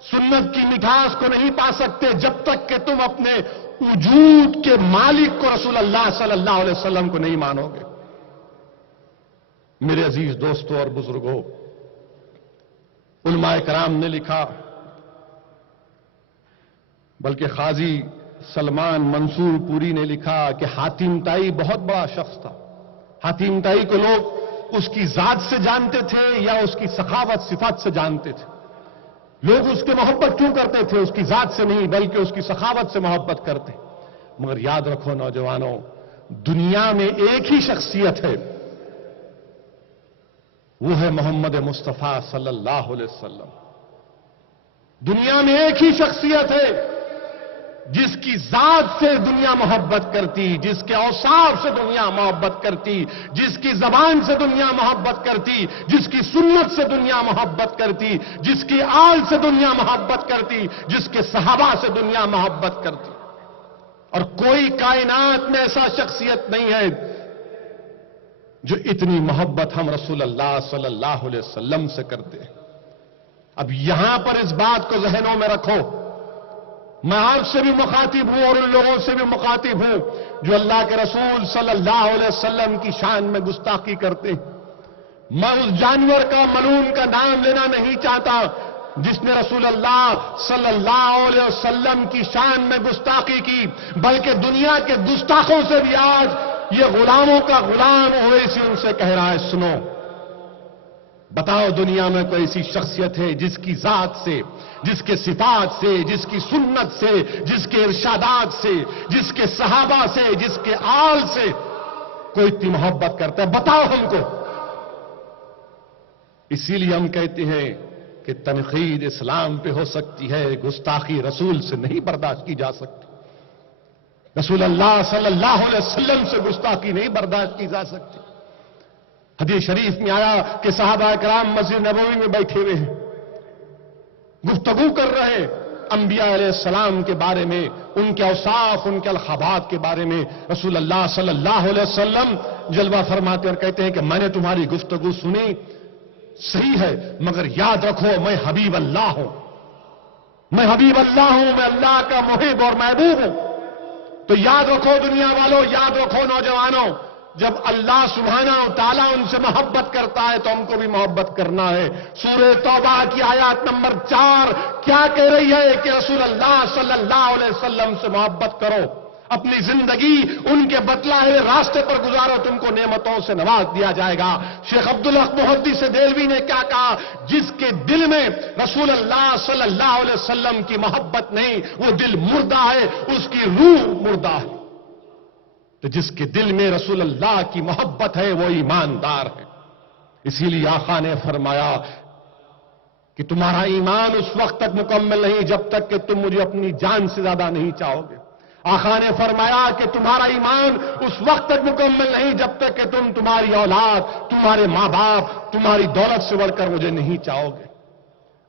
سنت کی مٹھاس کو نہیں پا سکتے جب تک کہ تم اپنے وجود کے مالک کو رسول اللہ صلی اللہ علیہ وسلم کو نہیں مانو گے. میرے عزیز دوستوں اور بزرگوں، علماء کرام نے لکھا، بلکہ قاضی سلمان منصور پوری نے لکھا کہ حاتم طائی بہت بڑا شخص تھا. حاتم طائی کو لوگ اس کی ذات سے جانتے تھے یا اس کی سخاوت صفات سے جانتے تھے. لوگ اس کے محبت کیوں کرتے تھے؟ اس کی ذات سے نہیں بلکہ اس کی سخاوت سے محبت کرتے. مگر یاد رکھو نوجوانوں، دنیا میں ایک ہی شخصیت ہے، وہ ہے محمد مصطفیٰ صلی اللہ علیہ وسلم. دنیا میں ایک ہی شخصیت ہے جس کی ذات سے دنیا محبت کرتی، جس کے اوصاف سے دنیا محبت کرتی، جس کی زبان سے دنیا محبت کرتی، جس کی سنت سے دنیا محبت کرتی، جس کی آل سے دنیا محبت کرتی، جس کے صحابہ سے دنیا محبت کرتی. اور کوئی کائنات میں ایسا شخصیت نہیں ہے جو اتنی محبت ہم رسول اللہ صلی اللہ علیہ وسلم سے کرتے ہیں. اب یہاں پر اس بات کو ذہنوں میں رکھو، میں آپ سے بھی مخاطب ہوں اور ان لوگوں سے بھی مخاطب ہوں جو اللہ کے رسول صلی اللہ علیہ وسلم کی شان میں گستاخی کرتے ہیں. میں اس جانور کا، ملعون کا نام لینا نہیں چاہتا جس نے رسول اللہ صلی اللہ علیہ وسلم کی شان میں گستاخی کی، بلکہ دنیا کے گستاخوں سے بھی آج یہ غلاموں کا غلام اویسی ان سے کہہ رہا ہے، سنو، بتاؤ دنیا میں کوئی ایسی شخصیت ہے جس کی ذات سے، جس کے صفات سے، جس کی سنت سے، جس کے ارشادات سے، جس کے صحابہ سے، جس کے آل سے کوئی اتنی محبت کرتا ہے؟ بتاؤ ہم کو. اسی لیے ہم کہتے ہیں کہ تنقید اسلام پہ ہو سکتی ہے، گستاخی رسول سے نہیں برداشت کی جا سکتی. رسول اللہ صلی اللہ علیہ وسلم سے گستاخی نہیں برداشت کی جا سکتی. حدیث شریف میں آیا کہ صحابہ کرام مسجد نبوی میں بیٹھے ہوئے ہیں، گفتگو کر رہے ہیں انبیاء علیہ السلام کے بارے میں، ان کے اوصاف، ان کے الخابات کے بارے میں. رسول اللہ صلی اللہ علیہ وسلم جلوہ فرماتے اور کہتے ہیں کہ میں نے تمہاری گفتگو سنی، صحیح ہے، مگر یاد رکھو میں حبیب اللہ ہوں، میں حبیب اللہ ہوں، میں اللہ کا محب اور محبوب ہوں. تو یاد رکھو دنیا والوں، یاد رکھو نوجوانوں، جب اللہ سبحانہ و تعالیٰ ان سے محبت کرتا ہے تو ہم کو بھی محبت کرنا ہے. سورہ توبہ کی آیات نمبر 4 کیا کہہ رہی ہے کہ رسول اللہ صلی اللہ علیہ وسلم سے محبت کرو، اپنی زندگی ان کے بتلائے ہوئے راستے پر گزارو، تم کو نعمتوں سے نواز دیا جائے گا. شیخ عبدالحق محدث دہلوی نے کیا کہا؟ جس کے دل میں رسول اللہ صلی اللہ علیہ وسلم کی محبت نہیں، وہ دل مردہ ہے، اس کی روح مردہ ہے. تو جس کے دل میں رسول اللہ کی محبت ہے وہ ایماندار ہے. اسی لیے آقا نے فرمایا کہ تمہارا ایمان اس وقت تک مکمل نہیں جب تک کہ تم مجھے اپنی جان سے زیادہ نہیں چاہو گے. آقا نے فرمایا کہ تمہارا ایمان اس وقت تک مکمل نہیں جب تک کہ تم تمہاری اولاد، تمہارے ماں باپ، تمہاری دولت سے بڑھ کر مجھے نہیں چاہو گے.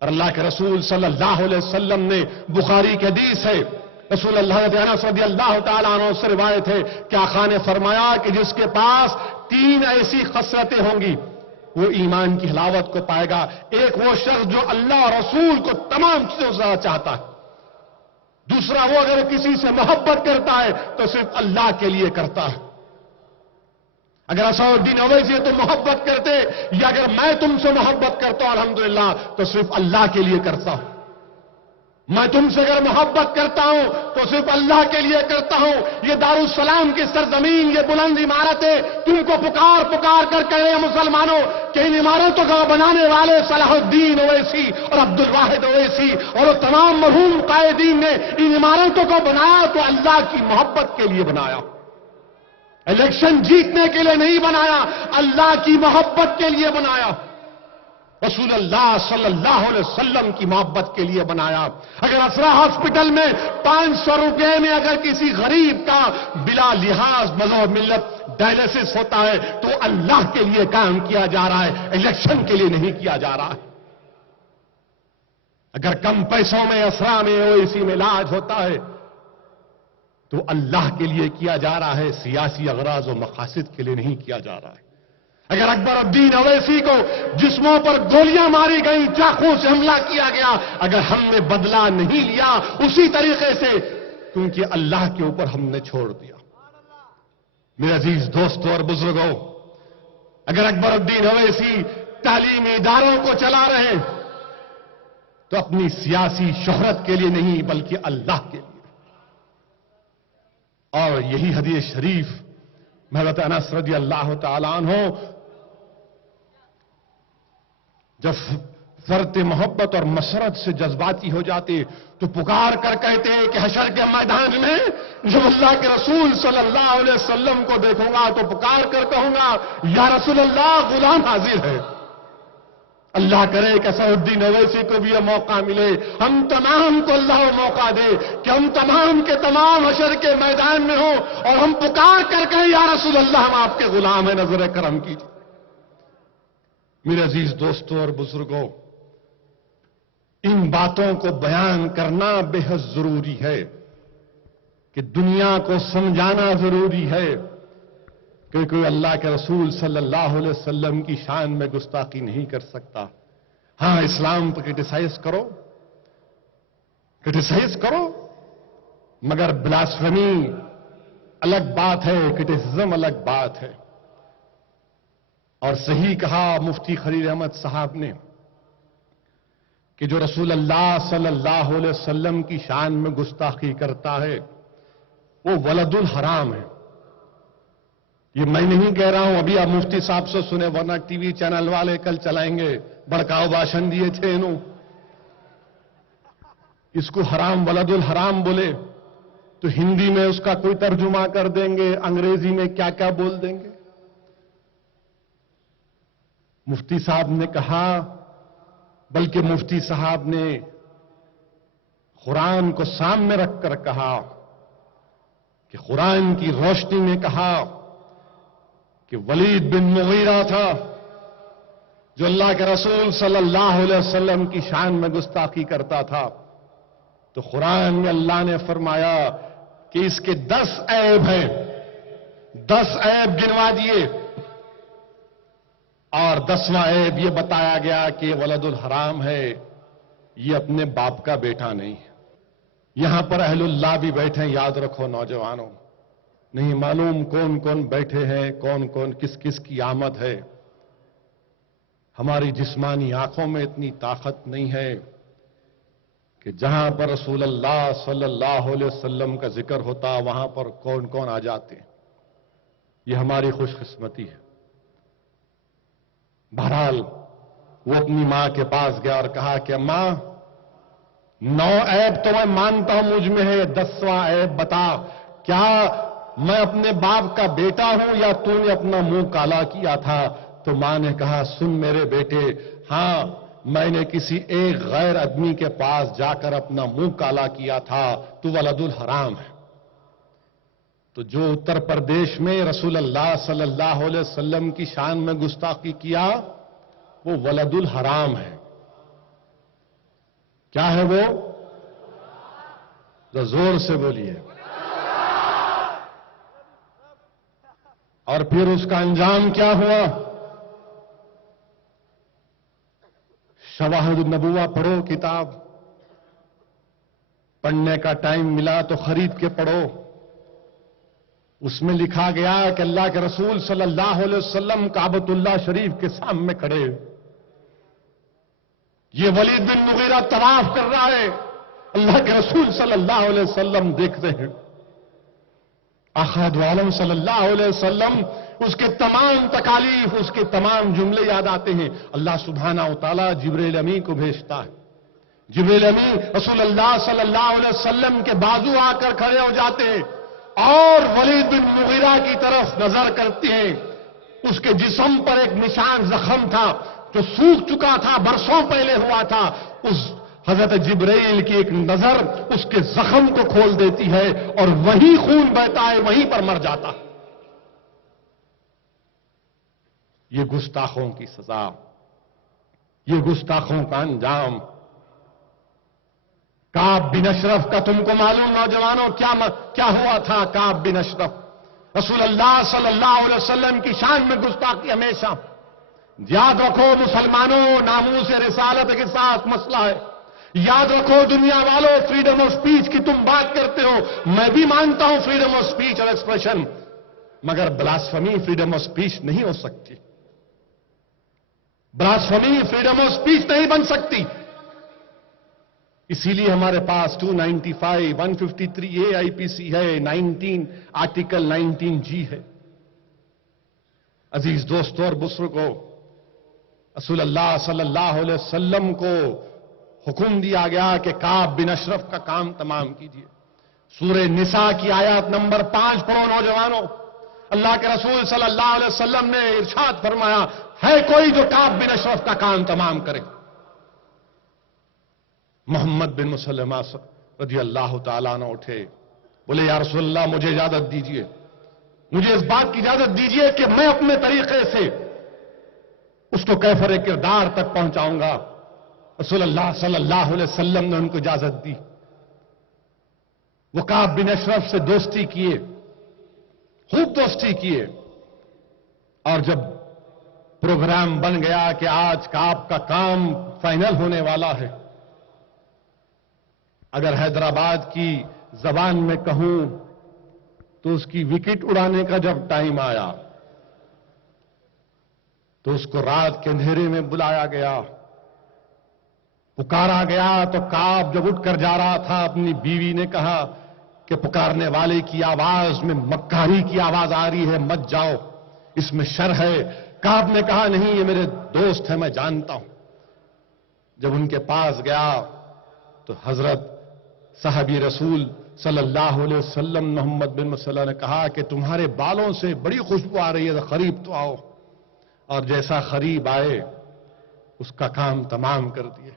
اور اللہ کے رسول صلی اللہ علیہ وسلم نے، بخاری کی حدیث ہے، رسول اللہ انس رضی اللہ تعالیٰ عنہ سے روایت ہے کہ آقا نے فرمایا کہ جس کے پاس 3 ایسی خصلتیں ہوں گی وہ ایمان کی حلاوت کو پائے گا. ایک وہ شخص جو اللہ اور رسول کو تمام چیزوں سے زیادہ چاہتا ہے. دوسرا، وہ اگر کسی سے محبت کرتا ہے تو صرف اللہ کے لیے کرتا ہے. اگر اسد الدین اویسی تم محبت کرتے، یا اگر میں تم سے محبت کرتا ہوں الحمدللہ، تو صرف اللہ کے لیے کرتا ہوں. میں تم سے اگر محبت کرتا ہوں تو صرف اللہ کے لیے کرتا ہوں. یہ دارالسلام کی سرزمین، یہ بلند عمارتیں تم کو پکار پکار کر کہے مسلمانوں کہ ان عمارتوں کا بنانے والے صلاح الدین اویسی اور عبد الواحد اویسی اور وہ تمام مرحوم قائدین نے ان عمارتوں کو بنایا تو اللہ کی محبت کے لیے بنایا. الیکشن جیتنے کے لیے نہیں بنایا، اللہ کی محبت کے لیے بنایا. رسول اللہ صلی اللہ علیہ وسلم کی محبت کے لیے بنایا. اگر اسرا ہاسپٹل میں 500 روپے میں اگر کسی غریب کا بلا لحاظ مذہب ملت ڈائلسس ہوتا ہے تو اللہ کے لیے کام کیا جا رہا ہے، الیکشن کے لیے نہیں کیا جا رہا ہے. اگر کم پیسوں میں اسرا میں اویسی میں علاج ہوتا ہے تو اللہ کے لیے کیا جا رہا ہے، سیاسی اغراض و مقاصد کے لیے نہیں کیا جا رہا ہے. اگر اکبر الدین اویسی کو جسموں پر گولیاں ماری گئیں، چاقوں سے حملہ کیا گیا، اگر ہم نے بدلہ نہیں لیا اسی طریقے سے کیونکہ اللہ کے اوپر ہم نے چھوڑ دیا. میرے عزیز دوستوں اور بزرگوں، اگر اکبر الدین اویسی تعلیمی اداروں کو چلا رہے ہیں تو اپنی سیاسی شہرت کے لیے نہیں بلکہ اللہ کے لیے. اور یہی حدیث شریف حضرت انس رضی اللہ تعالیٰ عنہ جب فرط محبت اور مسرت سے جذباتی ہو جاتے تو پکار کر کہتے ہیں کہ حشر کے میدان میں جب اللہ کے رسول صلی اللہ علیہ وسلم کو دیکھوں گا تو پکار کر کہوں گا یا رسول اللہ غلام حاضر ہے. اللہ کرے کہ اسد الدین اویسی کو بھی یہ موقع ملے، ہم تمام کو اللہ موقع دے کہ ہم تمام کے تمام حشر کے میدان میں ہوں اور ہم پکار کر کہیں یا رسول اللہ ہم آپ کے غلام ہیں، نظر کرم کیجیے. میرے عزیز دوستوں اور بزرگوں، ان باتوں کو بیان کرنا بے حد ضروری ہے کہ دنیا کو سمجھانا ضروری ہے کہ کوئی اللہ کے رسول صلی اللہ علیہ وسلم کی شان میں گستاخی نہیں کر سکتا. ہاں اسلام پر کرٹیسائز کرو مگر بلاسفمی الگ بات ہے، کرٹیسزم الگ بات ہے. اور صحیح کہا مفتی خلیل احمد صاحب نے کہ جو رسول اللہ صلی اللہ علیہ وسلم کی شان میں گستاخی کرتا ہے وہ ولد الحرام ہے. یہ میں نہیں کہہ رہا ہوں، ابھی آپ مفتی صاحب سے سنے، ورنہ ٹی وی چینل والے کل چلائیں گے، بڑکاؤ بھاشن دیے تھے انہوں، اس کو حرام ولد الحرام بولے تو ہندی میں اس کا کوئی ترجمہ کر دیں گے، انگریزی میں کیا کیا بول دیں گے. مفتی صاحب نے کہا، بلکہ مفتی صاحب نے قرآن کو سامنے رکھ کر کہا کہ قرآن کی روشنی میں کہا کہ ولید بن مغیرہ تھا جو اللہ کے رسول صلی اللہ علیہ وسلم کی شان میں گستاخی کرتا تھا، تو قرآن میں اللہ نے فرمایا کہ اس کے 10 عیب ہیں، 10 عیب گنوا دیے، اور 10واں عیب یہ بتایا گیا کہ ولد الحرام ہے، یہ اپنے باپ کا بیٹا نہیں ہے. یہاں پر اہل اللہ بھی بیٹھے ہیں، یاد رکھو نوجوانوں، نہیں معلوم کون کون بیٹھے ہیں، کون کون کس کس کی آمد ہے. ہماری جسمانی آنکھوں میں اتنی طاقت نہیں ہے کہ جہاں پر رسول اللہ صلی اللہ علیہ وسلم کا ذکر ہوتا وہاں پر کون کون آ جاتے. یہ ہماری خوش قسمتی ہے. بہرحال وہ اپنی ماں کے پاس گیا اور کہا کہ ماں 9 عیب تو میں مانتا ہوں مجھ میں ہے، 10واں عیب بتا، کیا میں اپنے باپ کا بیٹا ہوں یا تو نے اپنا منہ کالا کیا تھا؟ تو ماں نے کہا سن میرے بیٹے، ہاں میں نے کسی ایک غیر آدمی کے پاس جا کر اپنا منہ کالا کیا تھا، تو ولد الحرام ہے. تو جو اتر پردیش میں رسول اللہ صلی اللہ علیہ وسلم کی شان میں گستاخی کیا وہ ولد الحرام ہے. کیا ہے وہ؟ تو زور سے بولیے. اور پھر اس کا انجام کیا ہوا؟ شواہد النبوہ پڑھو کتاب، پڑھنے کا ٹائم ملا تو خرید کے پڑھو. اس میں لکھا گیا کہ اللہ کے رسول صلی اللہ علیہ وسلم کعبۃ اللہ شریف کے سامنے کھڑے، یہ ولید بن مغیرہ طواف کر رہا ہے، اللہ کے رسول صلی اللہ علیہ وسلم دیکھتے ہیں، آقا دو عالم صلی اللہ علیہ وسلم، اس کے تمام تکالیف، اس کے تمام جملے یاد آتے ہیں۔ اللہ سبحانہ و تعالیٰ جبریل امین کو بھیجتا ہے۔ جبریل امین رسول اللہ صلی اللہ علیہ وسلم کے بازو آ کر کھڑے ہو جاتے ہیں اور ولید بن مغیرہ کی طرف نظر کرتے ہیں۔ اس کے جسم پر ایک نشان زخم تھا جو سوکھ چکا تھا، برسوں پہلے ہوا تھا۔ اس حضرت جبرائیل کی ایک نظر اس کے زخم کو کھول دیتی ہے اور وہیں خون بہتا ہے، وہیں پر مر جاتا۔ یہ گستاخوں کی سزا، یہ گستاخوں کا انجام۔ کعب بن اشرف کا تم کو معلوم نوجوانوں کیا ہوا تھا؟ کعب بن اشرف رسول اللہ صلی اللہ علیہ وسلم کی شان میں گستاخی ہمیشہ۔ یاد رکھو مسلمانوں، ناموس رسالت کے ساتھ مسئلہ ہے۔ یاد رکھو دنیا والوں، فریڈم آف سپیچ کی تم بات کرتے ہو، میں بھی مانتا ہوں فریڈم آف سپیچ اور ایکسپریشن، مگر بلاسفمی فریڈم آف سپیچ نہیں ہو سکتی۔ بلاسفمی فریڈم آف سپیچ نہیں بن سکتی۔ اسی لیے ہمارے پاس 295 153 آئی پی سی ہے، 19 آرٹیکل 19 جی ہے۔ عزیز دوستوں اور بزرگوں، رسول اللہ صلی اللہ علیہ وسلم کو حکم دیا گیا کہ کعب بن اشرف کا کام تمام کیجیے۔ سورہ نساء کی آیات نمبر 5 پڑھو نوجوانوں۔ اللہ کے رسول صلی اللہ علیہ وسلم نے ارشاد فرمایا، ہے کوئی جو کعب بن اشرف کا کام تمام کرے؟ محمد بن مسلمہ رضی اللہ تعالیٰ عنہ اٹھے، بولے یا رسول اللہ مجھے اجازت دیجیے، مجھے اس بات کی اجازت دیجیے کہ میں اپنے طریقے سے اس کو کیفر کردار تک پہنچاؤں گا۔ رسول اللہ صلی اللہ علیہ وسلم نے ان کو اجازت دی۔ وہ کعب بن اشرف سے دوستی کیے، خوب دوستی کیے، اور جب پروگرام بن گیا کہ آج کعب کا کام فائنل ہونے والا ہے، اگر حیدرآباد کی زبان میں کہوں تو اس کی وکٹ اڑانے کا جب ٹائم آیا تو اس کو رات کے اندھیرے میں بلایا گیا، پکارا گیا۔ تو کعب جب اٹھ کر جا رہا تھا، اپنی بیوی نے کہا کہ پکارنے والے کی آواز میں مکاری کی آواز آ رہی ہے، مت جاؤ، اس میں شر ہے۔ کعب نے کہا نہیں، یہ میرے دوست ہیں، میں جانتا ہوں۔ جب ان کے پاس گیا تو حضرت صحابی رسول صلی اللہ علیہ وسلم محمد بن مسلمہ نے کہا کہ تمہارے بالوں سے بڑی خوشبو آ رہی ہے، قریب تو آؤ۔ اور جیسا قریب آئے اس کا کام تمام کر دیے۔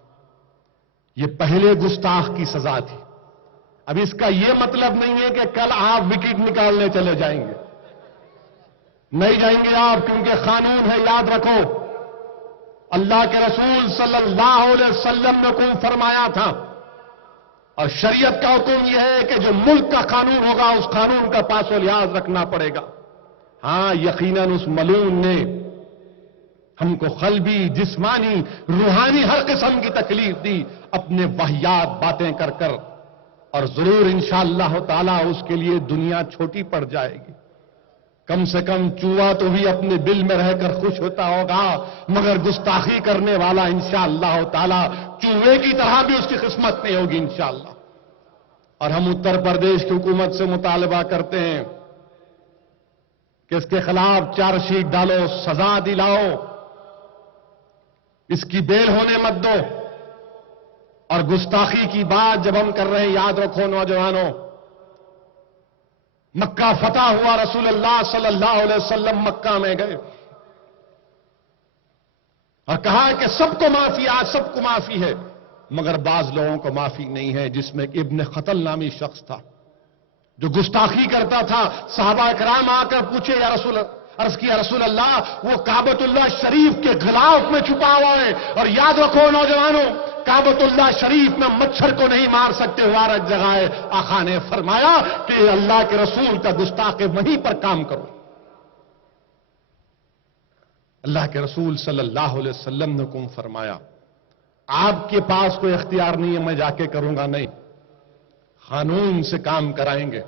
یہ پہلے گستاخ کی سزا تھی۔ اب اس کا یہ مطلب نہیں ہے کہ کل آپ وکٹ نکالنے چلے جائیں گے، نہیں جائیں گے آپ، کیونکہ قانون ہے، یاد رکھو۔ اللہ کے رسول صلی اللہ علیہ وسلم نے حکم فرمایا تھا، اور شریعت کا حکم یہ ہے کہ جو ملک کا قانون ہوگا اس قانون کا پاس و لحاظ رکھنا پڑے گا۔ ہاں یقیناً اس ملعون نے ہم کو قلبی، جسمانی، روحانی ہر قسم کی تکلیف دی اپنے واہیات باتیں کر کر، اور ضرور انشاءاللہ تعالی اس کے لیے دنیا چھوٹی پڑ جائے گی۔ کم سے کم چوہا تو بھی اپنے بل میں رہ کر خوش ہوتا ہوگا، مگر گستاخی کرنے والا انشاءاللہ تعالی چوہے کی طرح بھی اس کی قسمت نہیں ہوگی انشاءاللہ۔ اور ہم اتر پردیش کی حکومت سے مطالبہ کرتے ہیں کہ اس کے خلاف چارج شیٹ ڈالو، سزا دلاؤ، اس کی بیل ہونے مت دو۔ اور گستاخی کی بات جب ہم کر رہے ہیں، یاد رکھو نوجوانوں، مکہ فتح ہوا، رسول اللہ صلی اللہ علیہ وسلم مکہ میں گئے اور کہا کہ سب کو معافی، آج سب کو معافی ہے، مگر بعض لوگوں کو معافی نہیں ہے، جس میں ابن قتل نامی شخص تھا جو گستاخی کرتا تھا۔ صحابہ کرام آ کر پوچھے، یا رسول عرض کیا رسول اللہ، وہ کعبۃ اللہ شریف کے غلاف میں چھپا ہوا ہے، اور یاد رکھو نوجوانوں، کعبۃ اللہ شریف میں مچھر کو نہیں مار سکتے، مبارک جگہ ہے۔ آقا نے فرمایا کہ اللہ کے رسول کا گستاخ وہیں پر کام کرو۔ اللہ کے رسول صلی اللہ علیہ وسلم نے حکم فرمایا، آپ کے پاس کوئی اختیار نہیں ہے میں جا کے کروں گا، نہیں، قانون سے کام کرائیں گے،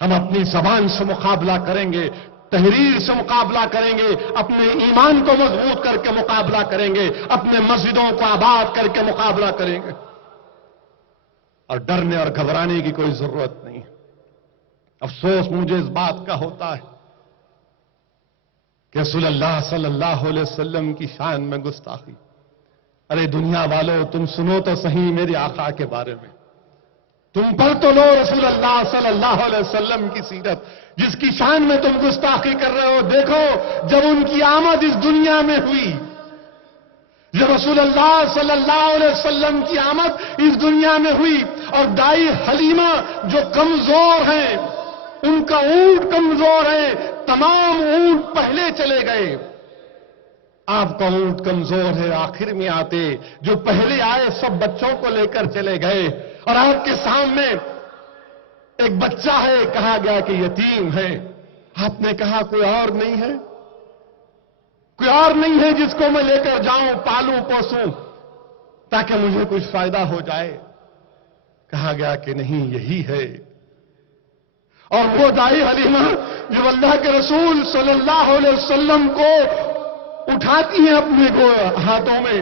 ہم اپنی زبان سے مقابلہ کریں گے، تحریر سے مقابلہ کریں گے، اپنے ایمان کو مضبوط کر کے مقابلہ کریں گے، اپنے مسجدوں کو آباد کر کے مقابلہ کریں گے۔ اور ڈرنے اور گھبرانے کی کوئی ضرورت نہیں. افسوس مجھے اس بات کا ہوتا ہے کہ رسول اللہ صلی اللہ علیہ وسلم کی شان میں گستاخی. ارے دنیا والوں، تم سنو تو صحیح میرے آقا کے بارے میں. تم پڑھ تو لو رسول اللہ صلی اللہ علیہ وسلم کی سیرت، جس کی شان میں تم گستاخی کر رہے ہو. دیکھو جب ان کی آمد اس دنیا میں ہوئی، جب رسول اللہ صلی اللہ علیہ وسلم کی آمد اس دنیا میں ہوئی اور دائی حلیمہ جو کمزور ہیں، ان کا اونٹ کمزور ہے، تمام اونٹ پہلے چلے گئے. آپ کا اونٹ کمزور ہے، آخر میں آتے. جو پہلے آئے سب بچوں کو لے کر چلے گئے اور آپ کے سامنے ایک بچہ ہے، کہا گیا کہ یتیم ہے. آپ نے کہا کوئی اور نہیں ہے، کوئی اور نہیں ہے جس کو میں لے کر جاؤں، پالوں پوسوں تاکہ مجھے کچھ فائدہ ہو جائے. کہا گیا کہ نہیں، یہی ہے. اور وہ دائی حلیمہ جو اللہ کے رسول صلی اللہ علیہ وسلم کو اٹھاتی ہیں اپنے ہاتھوں میں.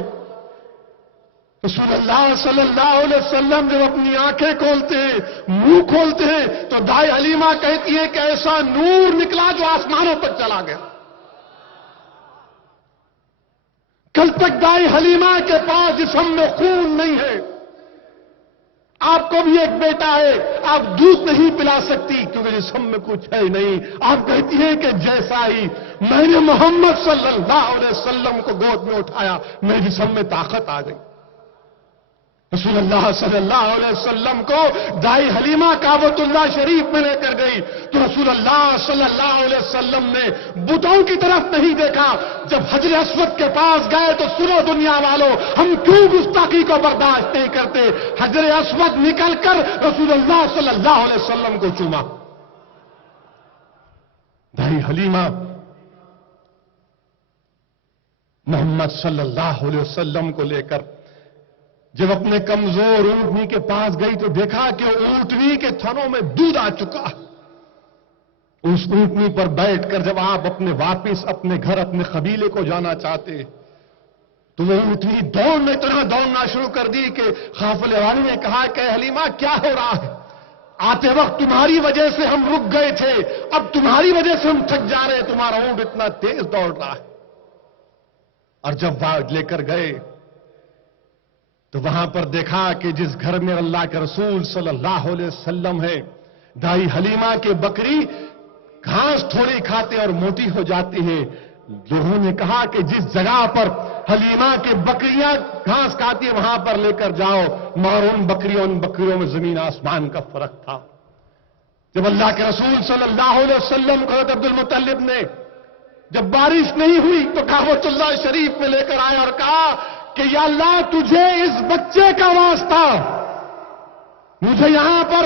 رسول اللہ صلی اللہ علیہ وسلم جب اپنی آنکھیں کھولتے ہیں، منہ کھولتے ہیں، تو دائی حلیمہ کہتی ہے کہ ایسا نور نکلا جو آسمانوں تک چلا گیا. کل تک دائی حلیمہ کے پاس جسم میں خون نہیں ہے. آپ کو بھی ایک بیٹا ہے، آپ دودھ نہیں پلا سکتی کیونکہ جسم میں کچھ ہے نہیں. آپ کہتی ہیں کہ جیسا ہی میں نے محمد صلی اللہ علیہ وسلم کو گود میں اٹھایا، میرے جسم میں طاقت آ گئی. رسول اللہ صلی اللہ علیہ وسلم کو دائی حلیمہ کعبۃ اللہ شریف میں لے کر گئی تو رسول اللہ صلی اللہ علیہ وسلم نے بتوں کی طرف نہیں دیکھا. جب حجر اسود کے پاس گئے تو سنو دنیا والوں، ہم کیوں گستاخی کو برداشت نہیں کرتے. حجر اسود نکل کر رسول اللہ صلی اللہ علیہ وسلم کو چوما. دائی حلیمہ محمد صلی اللہ علیہ وسلم کو لے کر جب اپنے کمزور اونٹنی کے پاس گئی تو دیکھا کہ اونٹنی کے تھنوں میں دودھ آ چکا. اس اونٹنی پر بیٹھ کر جب آپ اپنے واپس اپنے گھر اپنے قبیلے کو جانا چاہتے تو وہ اونٹنی دوڑنا شروع کر دی کہ قافلے والے نے کہا کہ حلیمہ کیا ہو رہا ہے؟ آتے وقت تمہاری وجہ سے ہم رک گئے تھے، اب تمہاری وجہ سے ہم تھک جا رہے ہیں، تمہارا اونٹ اتنا تیز دوڑ رہا ہے. اور جب وہ لے کر گئے تو وہاں پر دیکھا کہ جس گھر میں اللہ کے رسول صلی اللہ علیہ وسلم ہے، دائی حلیمہ کے بکری گھاس تھوڑی کھاتے اور موٹی ہو جاتی ہے. لوگوں نے کہا کہ جس جگہ پر حلیمہ کے بکریاں گھاس کھاتی ہیں وہاں پر لے کر جاؤ، مگر ان بکریوں میں زمین آسمان کا فرق تھا. جب اللہ کے رسول صلی اللہ علیہ وسلم کو حضرت عبد المطلب نے جب بارش نہیں ہوئی تو کعبۃ اللہ شریف میں لے کر آئے اور کہا کہ یا اللہ تجھے اس بچے کا واسطہ. مجھے یہاں پر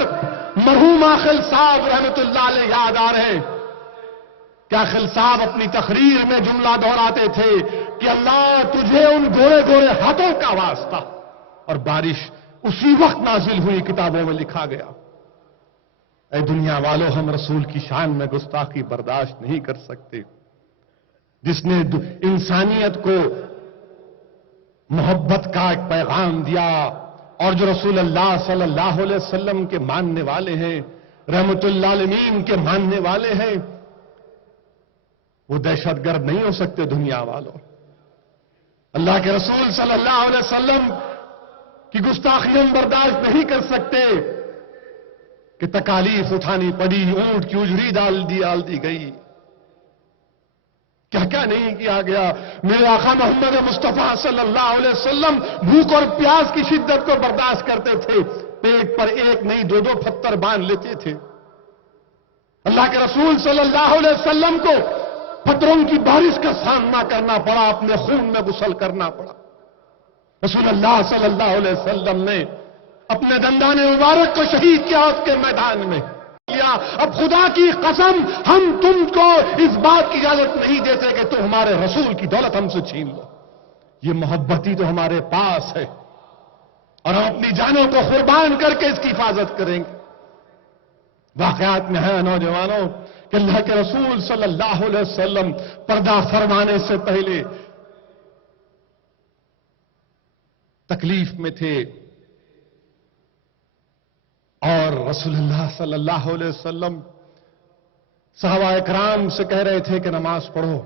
مرحوم عاقل صاحب رحمت اللہ علیہ یاد آ رہے ہیں کہ عاقل صاحب اپنی تقریر میں جملہ دہراتے تھے کہ اللہ تجھے ان گورے گورے ہاتھوں کا واسطہ. اور بارش اسی وقت نازل ہوئی، کتابوں میں لکھا گیا. اے دنیا والوں، ہم رسول کی شان میں گستاخی برداشت نہیں کر سکتے. جس نے انسانیت کو محبت کا ایک پیغام دیا اور جو رسول اللہ صلی اللہ علیہ وسلم کے ماننے والے ہیں، رحمت اللہ عالمین کے ماننے والے ہیں، وہ دہشت گرد نہیں ہو سکتے. دنیا والوں، اللہ کے رسول صلی اللہ علیہ وسلم کی گستاخی ہم برداشت نہیں کر سکتے کہ تکالیف اٹھانی پڑی، اونٹ کی اجری ڈال دی گئی، کیا کیا نہیں کیا گیا. میرے آقا محمد مصطفیٰ صلی اللہ علیہ وسلم بھوک اور پیاس کی شدت کو برداشت کرتے تھے، پیٹ پر ایک نہیں دو پتھر باندھ لیتے تھے. اللہ کے رسول صلی اللہ علیہ وسلم کو پتھروں کی بارش کا سامنا کرنا پڑا، اپنے خون میں غسل کرنا پڑا. رسول اللہ صلی اللہ علیہ وسلم نے اپنے دندان مبارک کو شہید کیا اس کے میدان میں. اب خدا کی قسم ہم تم کو اس بات کی اجازت نہیں دیتے کہ تم ہمارے رسول کی دولت ہم سے چھین لو. یہ محبتی تو ہمارے پاس ہے اور ہم اپنی جانوں کو قربان کر کے اس کی حفاظت کریں گے. واقعات میں ہے نوجوانوں کہ اللہ کے رسول صلی اللہ علیہ وسلم پردہ فرمانے سے پہلے تکلیف میں تھے. اور رسول اللہ صلی اللہ علیہ وسلم صحابہ اکرام سے کہہ رہے تھے کہ نماز پڑھو.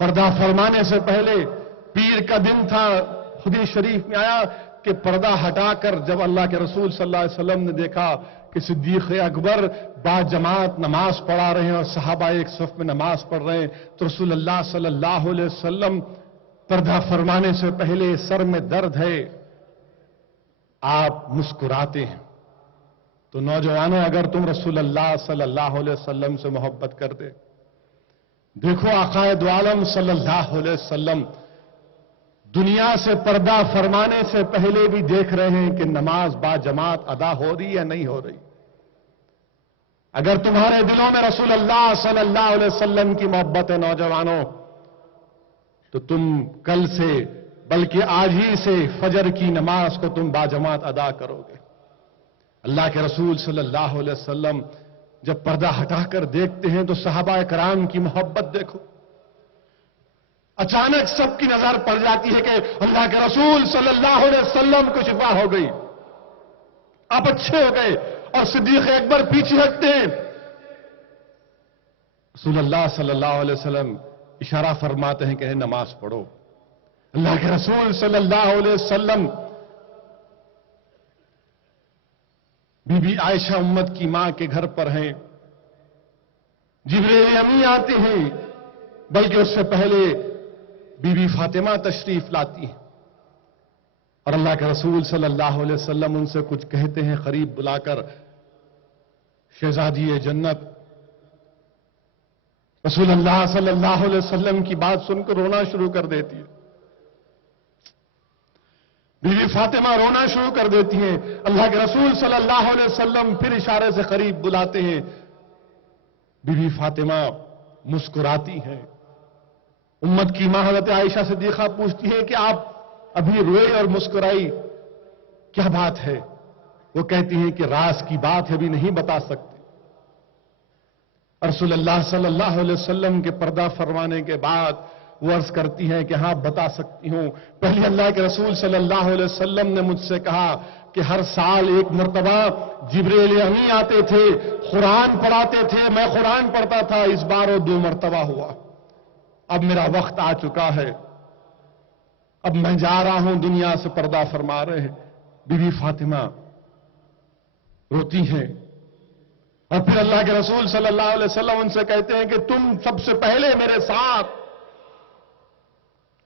پردہ فرمانے سے پہلے پیر کا دن تھا، حدیث شریف میں آیا کہ پردہ ہٹا کر جب اللہ کے رسول صلی اللہ علیہ وسلم نے دیکھا کہ صدیق اکبر با جماعت نماز پڑھا رہے ہیں اور صحابہ ایک صف میں نماز پڑھ رہے ہیں، تو رسول اللہ صلی اللہ علیہ وسلم پردہ فرمانے سے پہلے سر میں درد ہے، آپ مسکراتے ہیں. تو نوجوانوں، اگر تم رسول اللہ صلی اللہ علیہ وسلم سے محبت کرتے، دیکھو آقا دو عالم صلی اللہ علیہ وسلم دنیا سے پردہ فرمانے سے پہلے بھی دیکھ رہے ہیں کہ نماز با جماعت ادا ہو رہی یا نہیں ہو رہی. اگر تمہارے دلوں میں رسول اللہ صلی اللہ علیہ وسلم کی محبت ہے نوجوانوں، تو تم کل سے بلکہ آج ہی سے فجر کی نماز کو تم با جماعت ادا کرو گے. اللہ کے رسول صلی اللہ علیہ وسلم جب پردہ ہٹا کر دیکھتے ہیں تو صحابہ کرام کی محبت دیکھو. اچانک سب کی نظر پڑ جاتی ہے کہ اللہ کے رسول صلی اللہ علیہ وسلم کو شفا ہو گئی، آپ اچھے ہو گئے، اور صدیق اکبر پیچھے ہٹتے ہیں. رسول اللہ صلی اللہ علیہ وسلم اشارہ فرماتے ہیں کہ نماز پڑھو. اللہ کے رسول صلی اللہ علیہ وسلم بی بی عائشہ امت کی ماں کے گھر پر ہیں. جبریل امی آتے ہیں، بلکہ اس سے پہلے بی بی فاطمہ تشریف لاتی ہیں، اور اللہ کے رسول صلی اللہ علیہ وسلم ان سے کچھ کہتے ہیں قریب بلا کر. شہزادی جنت رسول اللہ صلی اللہ علیہ وسلم کی بات سن کر رونا شروع کر دیتی ہے. بی بی فاطمہ رونا شروع کر دیتی ہیں. اللہ کے رسول صلی اللہ علیہ وسلم پھر اشارے سے قریب بلاتے ہیں. بی بی فاطمہ مسکراتی ہیں. امت کی ماں حضرت عائشہ صدیقہ پوچھتی ہے کہ آپ ابھی روئے اور مسکرائی، کیا بات ہے؟ وہ کہتی ہیں کہ راز کی بات ہے، ابھی نہیں بتا سکتے. رسول اللہ صلی اللہ علیہ وسلم کے پردہ فرمانے کے بعد وہ عرض کرتی ہیں کہ ہاں بتا سکتی ہوں. پہلے اللہ کے رسول صلی اللہ علیہ وسلم نے مجھ سے کہا کہ ہر سال ایک مرتبہ جبریل امی آتے تھے، قرآن پڑھاتے تھے، میں قرآن پڑھتا تھا. اس بار وہ 2 مرتبہ ہوا. اب میرا وقت آ چکا ہے، اب میں جا رہا ہوں، دنیا سے پردہ فرما رہے ہیں. بی بی فاطمہ روتی ہیں، اور پھر اللہ کے رسول صلی اللہ علیہ وسلم ان سے کہتے ہیں کہ تم سب سے پہلے میرے ساتھ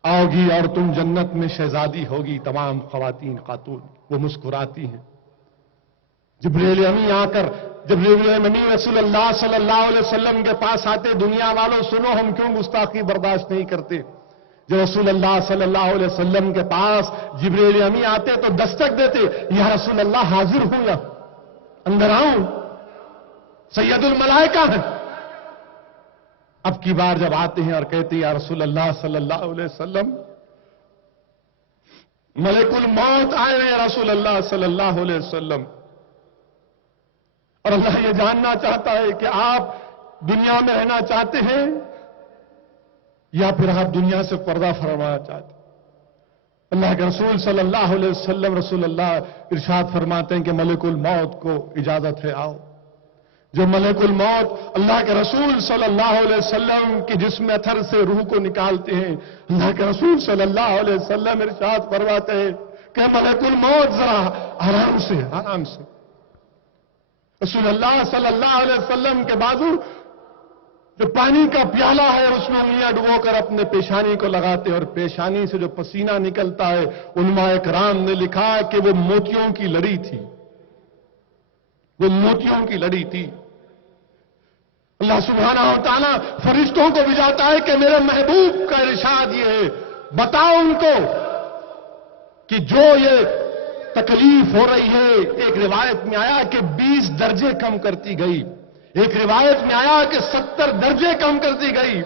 آؤ گی اور تم جنت میں شہزادی ہوگی تمام خواتین خاتون. وہ مسکراتی ہیں. جبریل امی آ کر جبریل امی رسول اللہ صلی اللہ علیہ وسلم کے پاس آتے، دنیا والوں سنو ہم کیوں گستاخی برداشت نہیں کرتے. جب رسول اللہ صلی اللہ علیہ وسلم کے پاس جبریل امی آتے تو دستک دیتے، یا رسول اللہ حاضر ہوں یا اندر آؤں، سید الملائکہ ہیں. اب کی بار جب آتے ہیں اور کہتے ہیں یا رسول اللہ صلی اللہ علیہ وسلم ملک الموت آئے ہیں یا رسول اللہ صلی اللہ علیہ وسلم، اور اللہ یہ جاننا چاہتا ہے کہ آپ دنیا میں رہنا چاہتے ہیں یا پھر آپ دنیا سے پردہ فرمانا چاہتے ہیں. اللہ کے رسول صلی اللہ علیہ وسلم رسول اللہ ارشاد فرماتے ہیں کہ ملک الموت کو اجازت ہے آؤ. جو ملک الموت اللہ کے رسول صلی اللہ علیہ وسلم کی جسم اتھر سے روح کو نکالتے ہیں، اللہ کے رسول صلی اللہ علیہ وسلم ارشاد فرماتے ہیں کہ ملک الموت ذرا آرام سے آرام سے. رسول اللہ صلی اللہ علیہ وسلم کے بازو جو پانی کا پیالہ ہے اس میں انگلیاں ڈبو کر اپنے پیشانی کو لگاتے ہیں، اور پیشانی سے جو پسینہ نکلتا ہے علماء کرام نے لکھا کہ وہ موتیوں کی لڑی تھی، وہ موتیوں کی لڑی تھی. اللہ سبحانہ و تعالیٰ فرشتوں کو بھیجاتا ہے کہ میرے محبوب کا ارشاد یہ ہے، بتاؤ ان کو کہ جو یہ تکلیف ہو رہی ہے، ایک روایت میں آیا کہ 20 درجے کم کرتی گئی، ایک روایت میں آیا کہ 70 درجے کم کرتی گئی.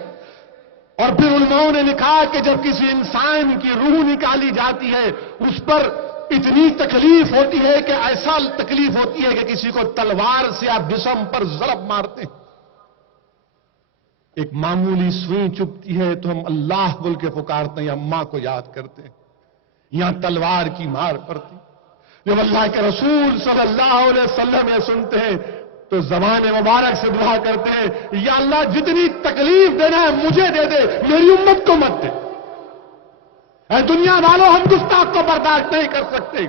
اور پھر علماء نے لکھا کہ جب کسی انسان کی روح نکالی جاتی ہے اس پر اتنی تکلیف ہوتی ہے کہ ایسا تکلیف ہوتی ہے کہ کسی کو تلوار سے آپ جسم پر ضرب مارتے ہیں. ایک معمولی سوئی چبھتی ہے تو ہم اللہ بول کے پکارتے ہیں، اماں کو یاد کرتے ہیں. یہاں تلوار کی مار پڑتی. جب اللہ کے رسول صلی اللہ علیہ وسلم یہ سنتے ہیں تو زبان مبارک سے دعا کرتے ہیں، یا اللہ جتنی تکلیف دینا ہے مجھے دے دے، میری امت کو مت دے۔ اے دنیا والوں، ہم گستاخ کو برداشت نہیں کر سکتے۔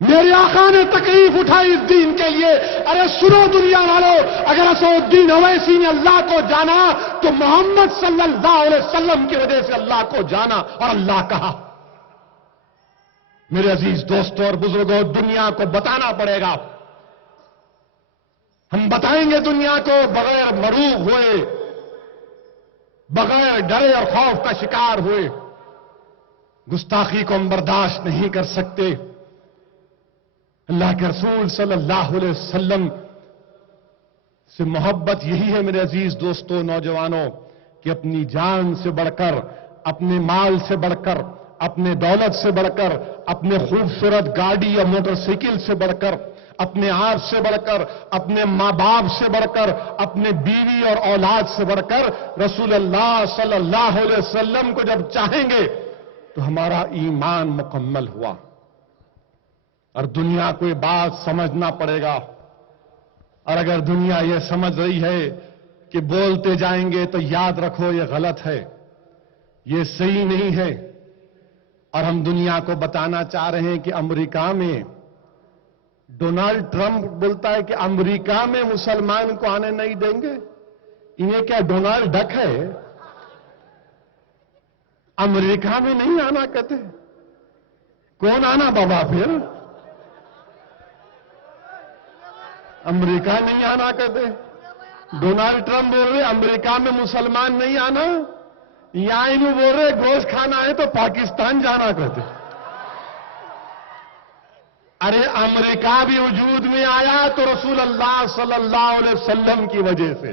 میرے آقا نے تکلیف اٹھائی اس دین کے لیے۔ ارے سنو دنیا والوں، اگر اسدالدین اویسی نے اللہ کو جانا تو محمد صلی اللہ علیہ وسلم کی وجہ سے اللہ کو جانا اور اللہ کہا۔ میرے عزیز دوستوں اور بزرگوں، دنیا کو بتانا پڑے گا۔ ہم بتائیں گے دنیا کو، بغیر مروب ہوئے، بغیر ڈرے اور خوف کا شکار ہوئے، گستاخی کو ہم برداشت نہیں کر سکتے۔ اللہ کے رسول صلی اللہ علیہ وسلم سے محبت یہی ہے میرے عزیز دوستوں، نوجوانوں، کہ اپنی جان سے بڑھ کر، اپنے مال سے بڑھ کر، اپنے دولت سے بڑھ کر، اپنے خوبصورت گاڑی یا موٹر سائیکل سے بڑھ کر، اپنے آپ سے بڑھ کر، اپنے ماں باپ سے بڑھ کر، اپنے بیوی اور اولاد سے بڑھ کر رسول اللہ صلی اللہ علیہ وسلم کو جب چاہیں گے تو ہمارا ایمان مکمل ہوا۔ اور دنیا کو یہ بات سمجھنا پڑے گا، اور اگر دنیا یہ سمجھ رہی ہے کہ بولتے جائیں گے تو یاد رکھو یہ غلط ہے، یہ صحیح نہیں ہے۔ اور ہم دنیا کو بتانا چاہ رہے ہیں کہ امریکہ میں ڈونلڈ ٹرمپ بولتا ہے کہ امریکہ میں مسلمان کو آنے نہیں دیں گے۔ انہیں کیا ڈونلڈ ڈک ہے؟ امریکہ میں نہیں آنا کہتے، کون آنا بابا پھر؟ امریکہ نہیں آنا کہتے، ڈونلڈ ٹرمپ بول رہے امریکہ میں مسلمان نہیں آنا، یا انہوں بول رہے گوشت کھانا ہے تو پاکستان جانا کہتے۔ ارے امریکہ بھی وجود میں آیا تو رسول اللہ صلی اللہ علیہ وسلم کی وجہ سے،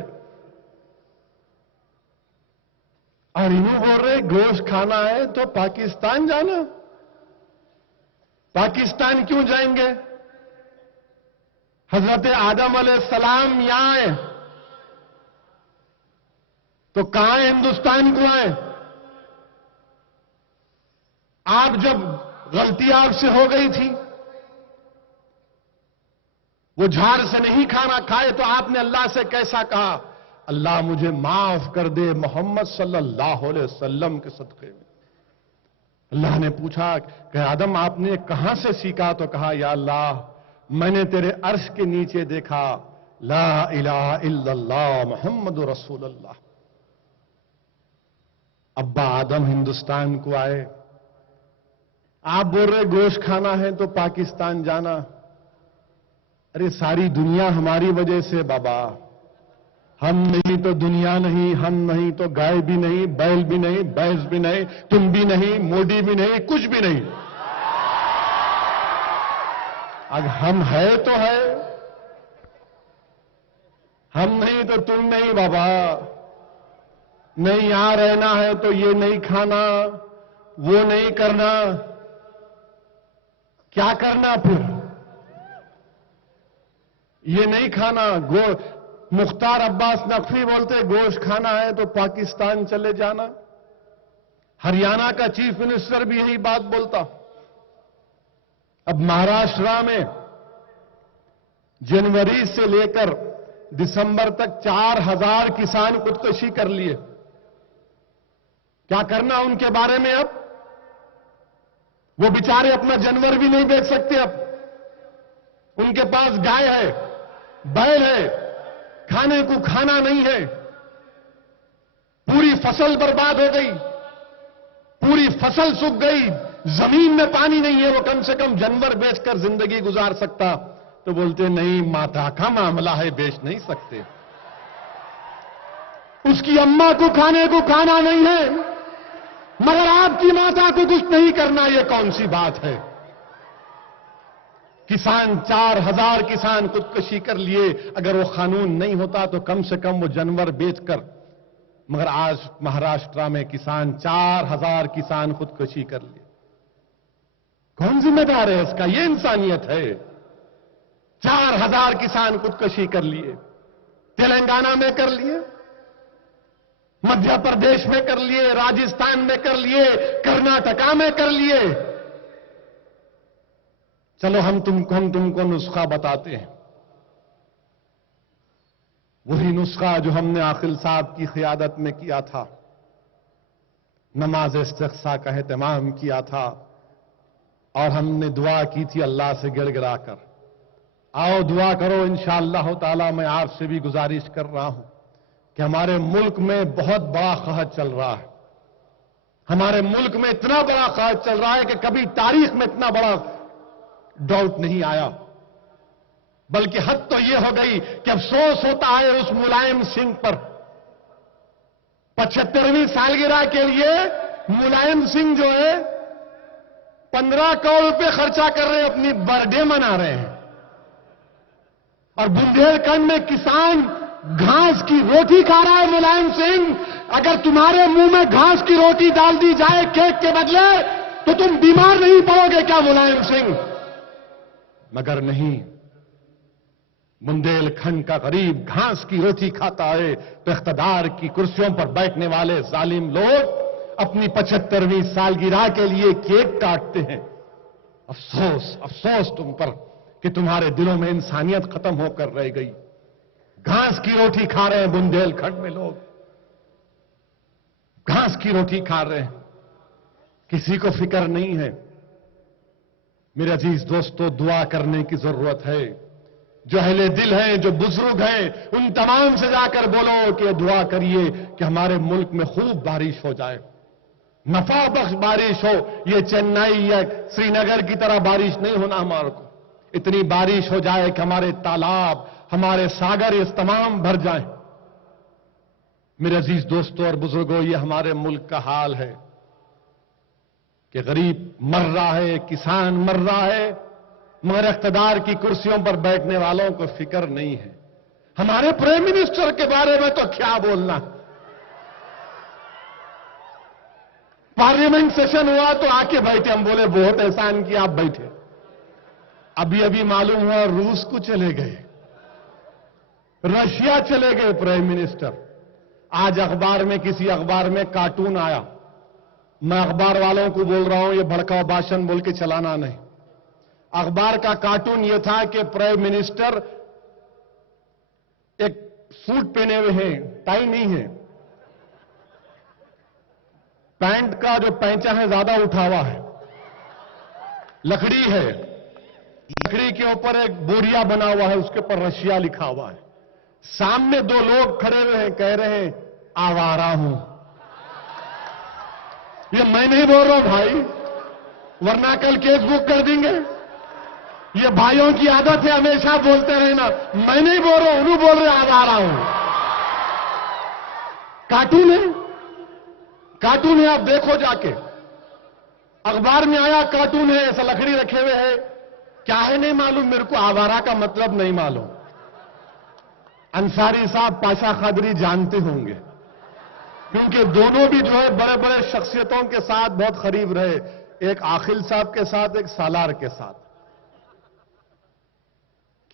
اور انہوں بول رہے گوشت کھانا ہے تو پاکستان جانا۔ پاکستان کیوں جائیں گے؟ حضرت آدم علیہ السلام یہاں آئے تو کہاں ہندوستان کو آئے؟ آپ جب غلطی آپ سے ہو گئی تھی، وہ جھاڑ سے نہیں کھانا کھائے تو آپ نے اللہ سے کیسا کہا؟ اللہ مجھے معاف کر دے محمد صلی اللہ علیہ وسلم کے صدقے میں۔ اللہ نے پوچھا کہ آدم آپ نے کہاں سے سیکھا؟ تو کہا یا اللہ میں نے تیرے عرش کے نیچے دیکھا لا الہ الا اللہ محمد رسول اللہ۔ ابا آدم ہندوستان کو آئے، آپ بول رہے گوشت کھانا ہے تو پاکستان جانا۔ ارے ساری دنیا ہماری وجہ سے بابا، ہم نہیں تو دنیا نہیں، ہم نہیں تو گائے بھی نہیں، بیل بھی نہیں، بھینس بھی نہیں، تم بھی نہیں، مودی بھی نہیں، کچھ بھی نہیں۔ اگر ہم ہے تو ہے، ہم نہیں تو تم نہیں بابا۔ نہیں یہاں رہنا ہے تو یہ نہیں کھانا، وہ نہیں کرنا، کیا کرنا پھر؟ یہ نہیں کھانا۔ مختار عباس نقوی بولتے گوشت کھانا ہے تو پاکستان چلے جانا۔ ہریانہ کا چیف منسٹر بھی یہی بات بولتا۔ اب مہاراشٹر میں جنوری سے لے کر دسمبر تک 4000 کسان خودکشی کر لیے۔ کیا کرنا ان کے بارے میں؟ اب وہ بیچارے اپنا جانور بھی نہیں بیچ سکتے۔ اب ان کے پاس گائے ہے، بیل ہے، کھانے کو کھانا نہیں ہے، پوری فصل برباد ہو گئی، پوری فصل سوکھ گئی، زمین میں پانی نہیں ہے، وہ کم سے کم جانور بیچ کر زندگی گزار سکتا۔ تو بولتے نہیں ماتا کا معاملہ ہے، بیچ نہیں سکتے۔ اس کی اماں کو کھانے کو کھانا نہیں ہے، مگر آپ کی ماتا کو کچھ نہیں کرنا، یہ کون سی بات ہے؟ کسان 4000 کسان خودکشی کر لیے۔ اگر وہ قانون نہیں ہوتا تو کم سے کم وہ جانور بیچ کر، مگر آج مہاراشٹر میں کسان 4000 کسان خودکشی کر لیے۔ کون ذمہ دار ہے اس کا؟ یہ انسانیت ہے؟ 4000 کسان خودکشی کر لیے، تلنگانہ میں کر لیے، مدھیہ پردیش میں کر لیے، راجستھان میں کر لیے، کرناٹکا میں کر لیے۔ چلو ہم تم کو نسخہ بتاتے ہیں، وہی نسخہ جو ہم نے عاقل صاحب کی قیادت میں کیا تھا، نماز استسقاء کا اہتمام کیا تھا، اور ہم نے دعا کی تھی اللہ سے گڑ گڑا کر، آؤ دعا کرو انشاءاللہ تعالی۔ میں آپ سے بھی گزارش کر رہا ہوں کہ ہمارے ملک میں بہت بڑا قحط چل رہا ہے، ہمارے ملک میں اتنا بڑا قحط چل رہا ہے کہ کبھی تاریخ میں اتنا بڑا ڈاؤٹ نہیں آیا، بلکہ حد تو یہ ہو گئی کہ افسوس ہوتا ہے اس ملائم سنگھ پر۔ 75ویں سالگرہ کے لیے ملائم سنگھ جو ہے 15 کروڑ روپے خرچہ کر رہے ہیں، اپنی برتھ ڈے منا رہے ہیں، اور بندیل کھنڈ میں کسان گھاس کی روٹی کھا رہا ہے۔ ملائم سنگھ، اگر تمہارے منہ میں گھاس کی روٹی ڈال دی جائے کیک کے بدلے تو تم بیمار نہیں پڑو گے کیا ملائم سنگھ؟ مگر نہیں، بندیل کھنڈ کا غریب گھاس کی روٹی کھاتا ہے تو اقتدار کی کرسیوں پر بیٹھنے والے ظالم لوگ اپنی 75ویں سالگرہ کے لیے کیک کاٹتے ہیں۔ افسوس افسوس تم پر کہ تمہارے دلوں میں انسانیت ختم ہو کر رہ گئی۔ گھاس کی روٹی کھا رہے ہیں بندیل کھنڈ میں لوگ، گھاس کی روٹی کھا رہے ہیں، کسی کو فکر نہیں ہے۔ میرے عزیز دوستو، دعا کرنے کی ضرورت ہے۔ جو اہل دل ہیں، جو بزرگ ہیں، ان تمام سے جا کر بولو کہ دعا کریے کہ ہمارے ملک میں خوب بارش ہو جائے، نفع بخش بارش ہو۔ یہ چنئی یا سری نگر کی طرح بارش نہیں ہونا ہمارے کو، اتنی بارش ہو جائے کہ ہمارے تالاب، ہمارے ساگر اس تمام بھر جائیں۔ میرے عزیز دوستو اور بزرگوں، یہ ہمارے ملک کا حال ہے کہ غریب مر رہا ہے، کسان مر رہا ہے، مگر اقتدار کی کرسیوں پر بیٹھنے والوں کو فکر نہیں ہے۔ ہمارے پرائم منسٹر کے بارے میں تو کیا بولنا، پارلیمنٹ سیشن ہوا تو آ کے بیٹھے، ہم بولے بہت احسان کیا آپ بیٹھے۔ ابھی معلوم ہوا روس کو چلے گئے، رشیا چلے گئے پرائم منسٹر۔ آج اخبار میں، کسی اخبار میں کارٹون آیا، میں اخبار والوں کو بول رہا ہوں یہ بھڑکاؤ بھاشن بول کے چلانا نہیں۔ اخبار کا کارٹون یہ تھا کہ پرائم منسٹر ایک سوٹ پہنے ہوئے ہیں، ٹائی نہیں ہے، پینٹ کا جو پینچا ہے زیادہ اٹھا ہوا ہے، لکڑی ہے، لکڑی کے اوپر ایک بوریا بنا ہوا ہے، اس کے اوپر رشیا لکھا ہوا ہے۔ سامنے دو لوگ کھڑے ہوئے ہیں، کہہ رہے ہیں آوارہ ہوں۔ یہ میں نہیں بول رہا ہوں بھائی، ورنہ کل کیس بک کر دیں گے۔ یہ بھائیوں کی عادت ہے ہمیشہ بولتے رہنا، میں نہیں بول رہا ہوں، انہوں بول رہے آوارہ ہوں۔ کارٹون ہے، کارٹون ہے، آپ دیکھو جا کے، اخبار میں آیا کارٹون ہے، ایسا لکڑی رکھے ہوئے ہے، کیا ہے نہیں معلوم میرے کو، آوارہ کا مطلب نہیں معلوم۔ انصاری صاحب پاشا قادری جانتے ہوں گے، کیونکہ دونوں بھی جو ہے بڑے بڑے شخصیتوں کے ساتھ بہت قریب رہے، ایک عاقل صاحب کے ساتھ، ایک سالار کے ساتھ۔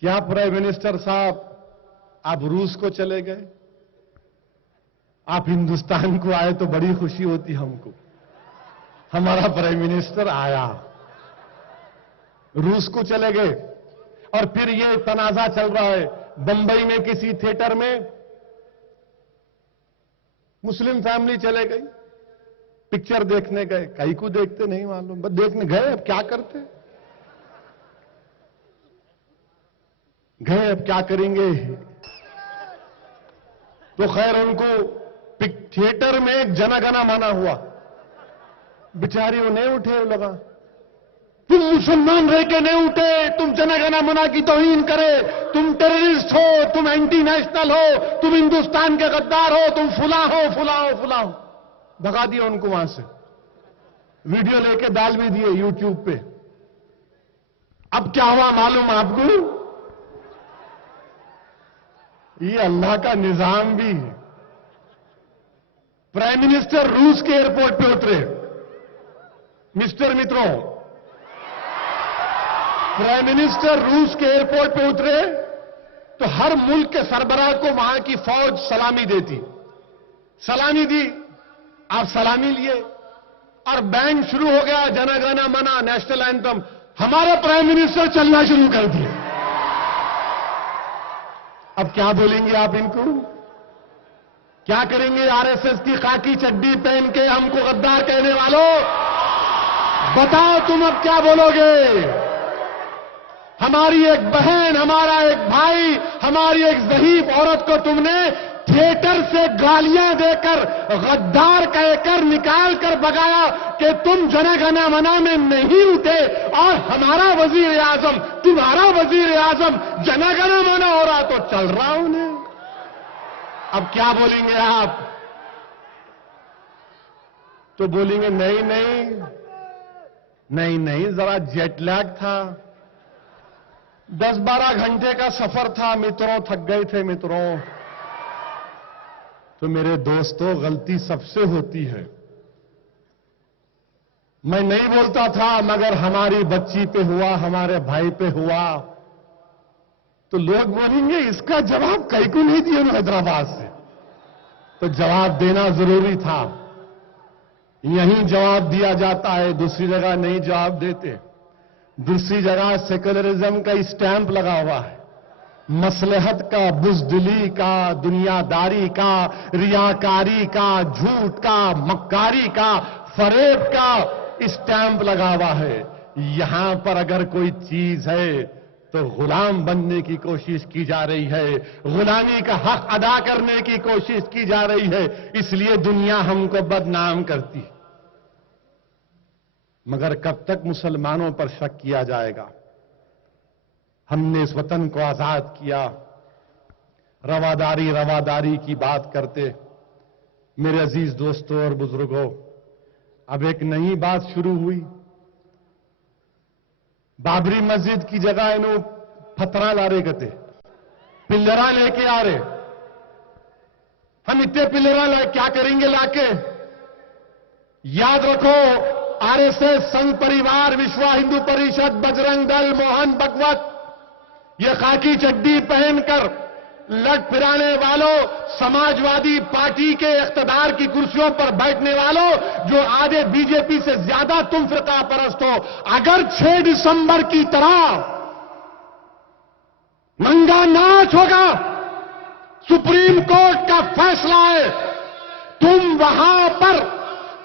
کیا پرائم منسٹر صاحب آپ روس کو چلے گئے؟ آپ ہندوستان کو آئے تو بڑی خوشی ہوتی ہم کو، ہمارا پرائم منسٹر آیا۔ روس کو چلے گئے، اور پھر یہ تنازع چل رہا ہے بمبئی میں کسی تھیٹر میں، مسلم فیملی چلے گئی، پکچر دیکھنے گئے، کئی کو دیکھتے نہیں معلوم، بس دیکھنے گئے، اب کیا کرتے گئے، اب کیا کریں گے؟ تو خیر ان کو تھیٹر میں ایک جنا گنا مانا ہوا، بیچاری وہ نہیں اٹھے، لگا تم مسلمان رہ کے نہیں اٹھے، تم جنا گنا منا کی توہین کرے، تم ٹیررسٹ ہو، تم اینٹی نیشنل ہو، تم ہندوستان کے غدار ہو، تم فلاں ہو فلاں ہو فلاں ہو، بھگا دیا ان کو وہاں سے، ویڈیو لے کے ڈال بھی دیے یوٹیوب پہ۔ اب کیا ہوا معلوم آپ کو؟ یہ اللہ کا نظام بھی ہے۔ پرائم منسٹر روس کے ایئرپورٹ پہ اترے، مسٹر متروں، پرائم منسٹر روس کے ایئرپورٹ پہ اترے تو ہر ملک کے سربراہ کو وہاں کی فوج سلامی دیتی، سلامی دی، آپ سلامی لیے، اور بینڈ شروع ہو گیا، جنا گنا منا، نیشنل اینتھم، ہمارے پرائم منسٹر چلنا شروع کر دیے. اب کیا بولیں گے آپ ان کو؟ کیا کریں گے آر ایس ایس کی خاکی چڈی پہن کے ہم کو غدار کہنے والوں؟ بتاؤ تم اب کیا بولو گے؟ ہماری ایک بہن، ہمارا ایک بھائی، ہماری ایک ضعیف عورت کو تم نے تھیٹر سے گالیاں دے کر غدار کہہ کر نکال کر بگایا کہ تم جن گن من میں نہیں اٹھے، اور ہمارا وزیر اعظم، تمہارا وزیر اعظم جن گن من ہو رہا تو چل رہا انہیں. اب کیا بولیں گے آپ؟ تو بولیں گے نہیں ذرا جیٹ لیگ تھا، 10-12 گھنٹے کا سفر تھا متروں، تھک گئے تھے متروں. تو میرے دوستوں، غلطی سب سے ہوتی ہے. میں نہیں بولتا تھا، مگر ہماری بچی پہ ہوا، ہمارے بھائی پہ ہوا تو لوگ بولیں گے اس کا جواب کہیں کو نہیں دیا حیدرآباد سے. تو جواب دینا ضروری تھا. یہیں جواب دیا جاتا ہے، دوسری جگہ نہیں جواب دیتے. دوسری جگہ سیکولرزم کا اسٹیمپ لگا ہوا ہے، مصلحت کا، بزدلی کا، دنیا داری کا، ریاکاری کا، جھوٹ کا، مکاری کا، فریب کا اسٹیمپ لگا ہوا ہے. یہاں پر اگر کوئی چیز ہے تو غلام بننے کی کوشش کی جا رہی ہے، غلامی کا حق ادا کرنے کی کوشش کی جا رہی ہے. اس لیے دنیا ہم کو بدنام کرتی ہے. مگر کب تک مسلمانوں پر شک کیا جائے گا؟ ہم نے اس وطن کو آزاد کیا. رواداری کی بات کرتے. میرے عزیز دوستوں اور بزرگوں، اب ایک نئی بات شروع ہوئی. بابری مسجد کی جگہ انہوں پتھراں لا رہے کہتے، پلراں لے کے آ رہے. ہم اتنے پلراں لائے کیا کریں گے لا کے؟ یاد رکھو، آر ایس ایس، سنگھ پریوار، وشوا ہندو پریشد، بجرنگ دل، موہن بھگوت، یہ خاکی چڈی پہن کر لٹ پھرانے والوں، سماجوادی پارٹی کے اقتدار کی کرسیوں پر بیٹھنے والوں، جو آدھے بی جے پی سے زیادہ تم فرقہ پرست ہو، اگر 6 دسمبر کی طرح ننگا ناچ ہوگا، سپریم کورٹ کا فیصلہ ہے، تم وہاں پر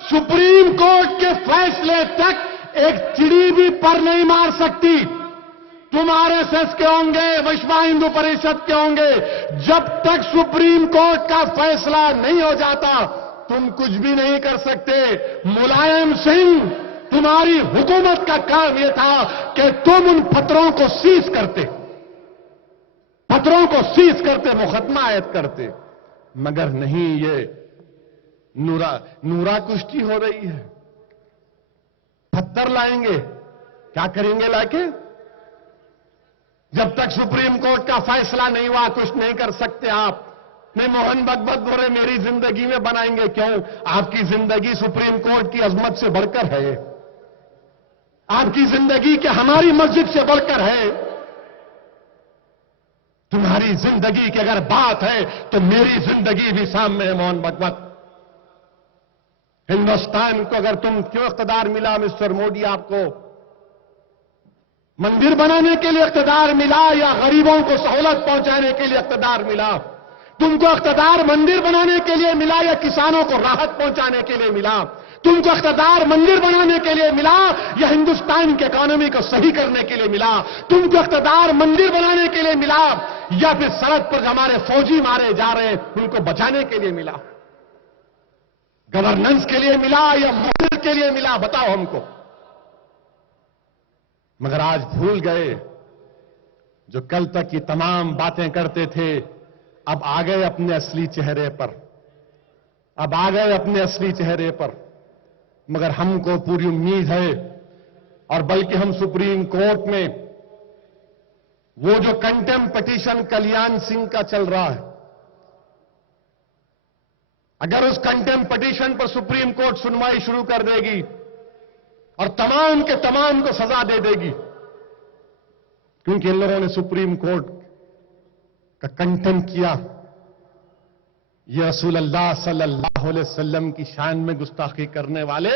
سپریم کورٹ کے فیصلے تک ایک چڑی بھی پر نہیں مار سکتی. تم آر ایس ایس کے ہوں گے، وشوا ہندو پریشد کے ہوں گے، جب تک سپریم کورٹ کا فیصلہ نہیں ہو جاتا تم کچھ بھی نہیں کر سکتے. ملائم سنگھ، تمہاری حکومت کا کام یہ تھا کہ تم ان پتھروں کو سیز کرتے، مقدمہ عائد کرتے. مگر نہیں، یہ نورا کشتی ہو رہی ہے. پتھر لائیں گے، کیا کریں گے لا کے؟ جب تک سپریم کورٹ کا فیصلہ نہیں ہوا کچھ نہیں کر سکتے آپ. نہیں، موہن بھگوت بولے میری زندگی میں بنائیں گے. کیوں؟ آپ کی زندگی سپریم کورٹ کی عظمت سے بڑھ کر ہے. آپ کی زندگی کہ ہماری مسجد سے بڑھ کر ہے. تمہاری زندگی کی اگر بات ہے تو میری زندگی بھی سامنے ہے. موہن بھگوت، ہندوستان کو اگر تم کیوں اقتدار ملا مسٹر مودی؟ آپ کو مندر بنانے کے لیے اقتدار ملا یا غریبوں کو سہولت پہنچانے کے لیے اقتدار ملا؟ تم کو اقتدار مندر بنانے کے لیے ملا یا کسانوں کو راحت پہنچانے کے لیے ملا؟ تم کو اقتدار مندر بنانے کے لیے ملا یا ہندوستان کی اکانومی کو صحیح کرنے کے لیے ملا؟ تم کو اقتدار مندر بنانے کے لیے ملا یا پھر سڑک پر ہمارے فوجی مارے جا رہے ہیں ان کو بچانے کے لیے ملا؟ گورننس کے لیے ملا یا مندر کے لیے ملا؟ بتاؤ ہم کو. مگر آج بھول گئے، جو کل تک یہ تمام باتیں کرتے تھے اب آ گئے اپنے اصلی چہرے پر. مگر ہم کو پوری امید ہے، اور بلکہ ہم سپریم کورٹ میں وہ جو کنٹیم پٹیشن کلیان سنگھ کا چل رہا ہے، اگر اس کنٹیم پٹیشن پر سپریم کورٹ سنوائی شروع کر دے گی اور تمام کے تمام کو سزا دے دے گی، کیونکہ ان لوگوں نے سپریم کورٹ کا کنٹیم کیا. یہ رسول اللہ صلی اللہ علیہ وسلم کی شان میں گستاخی کرنے والے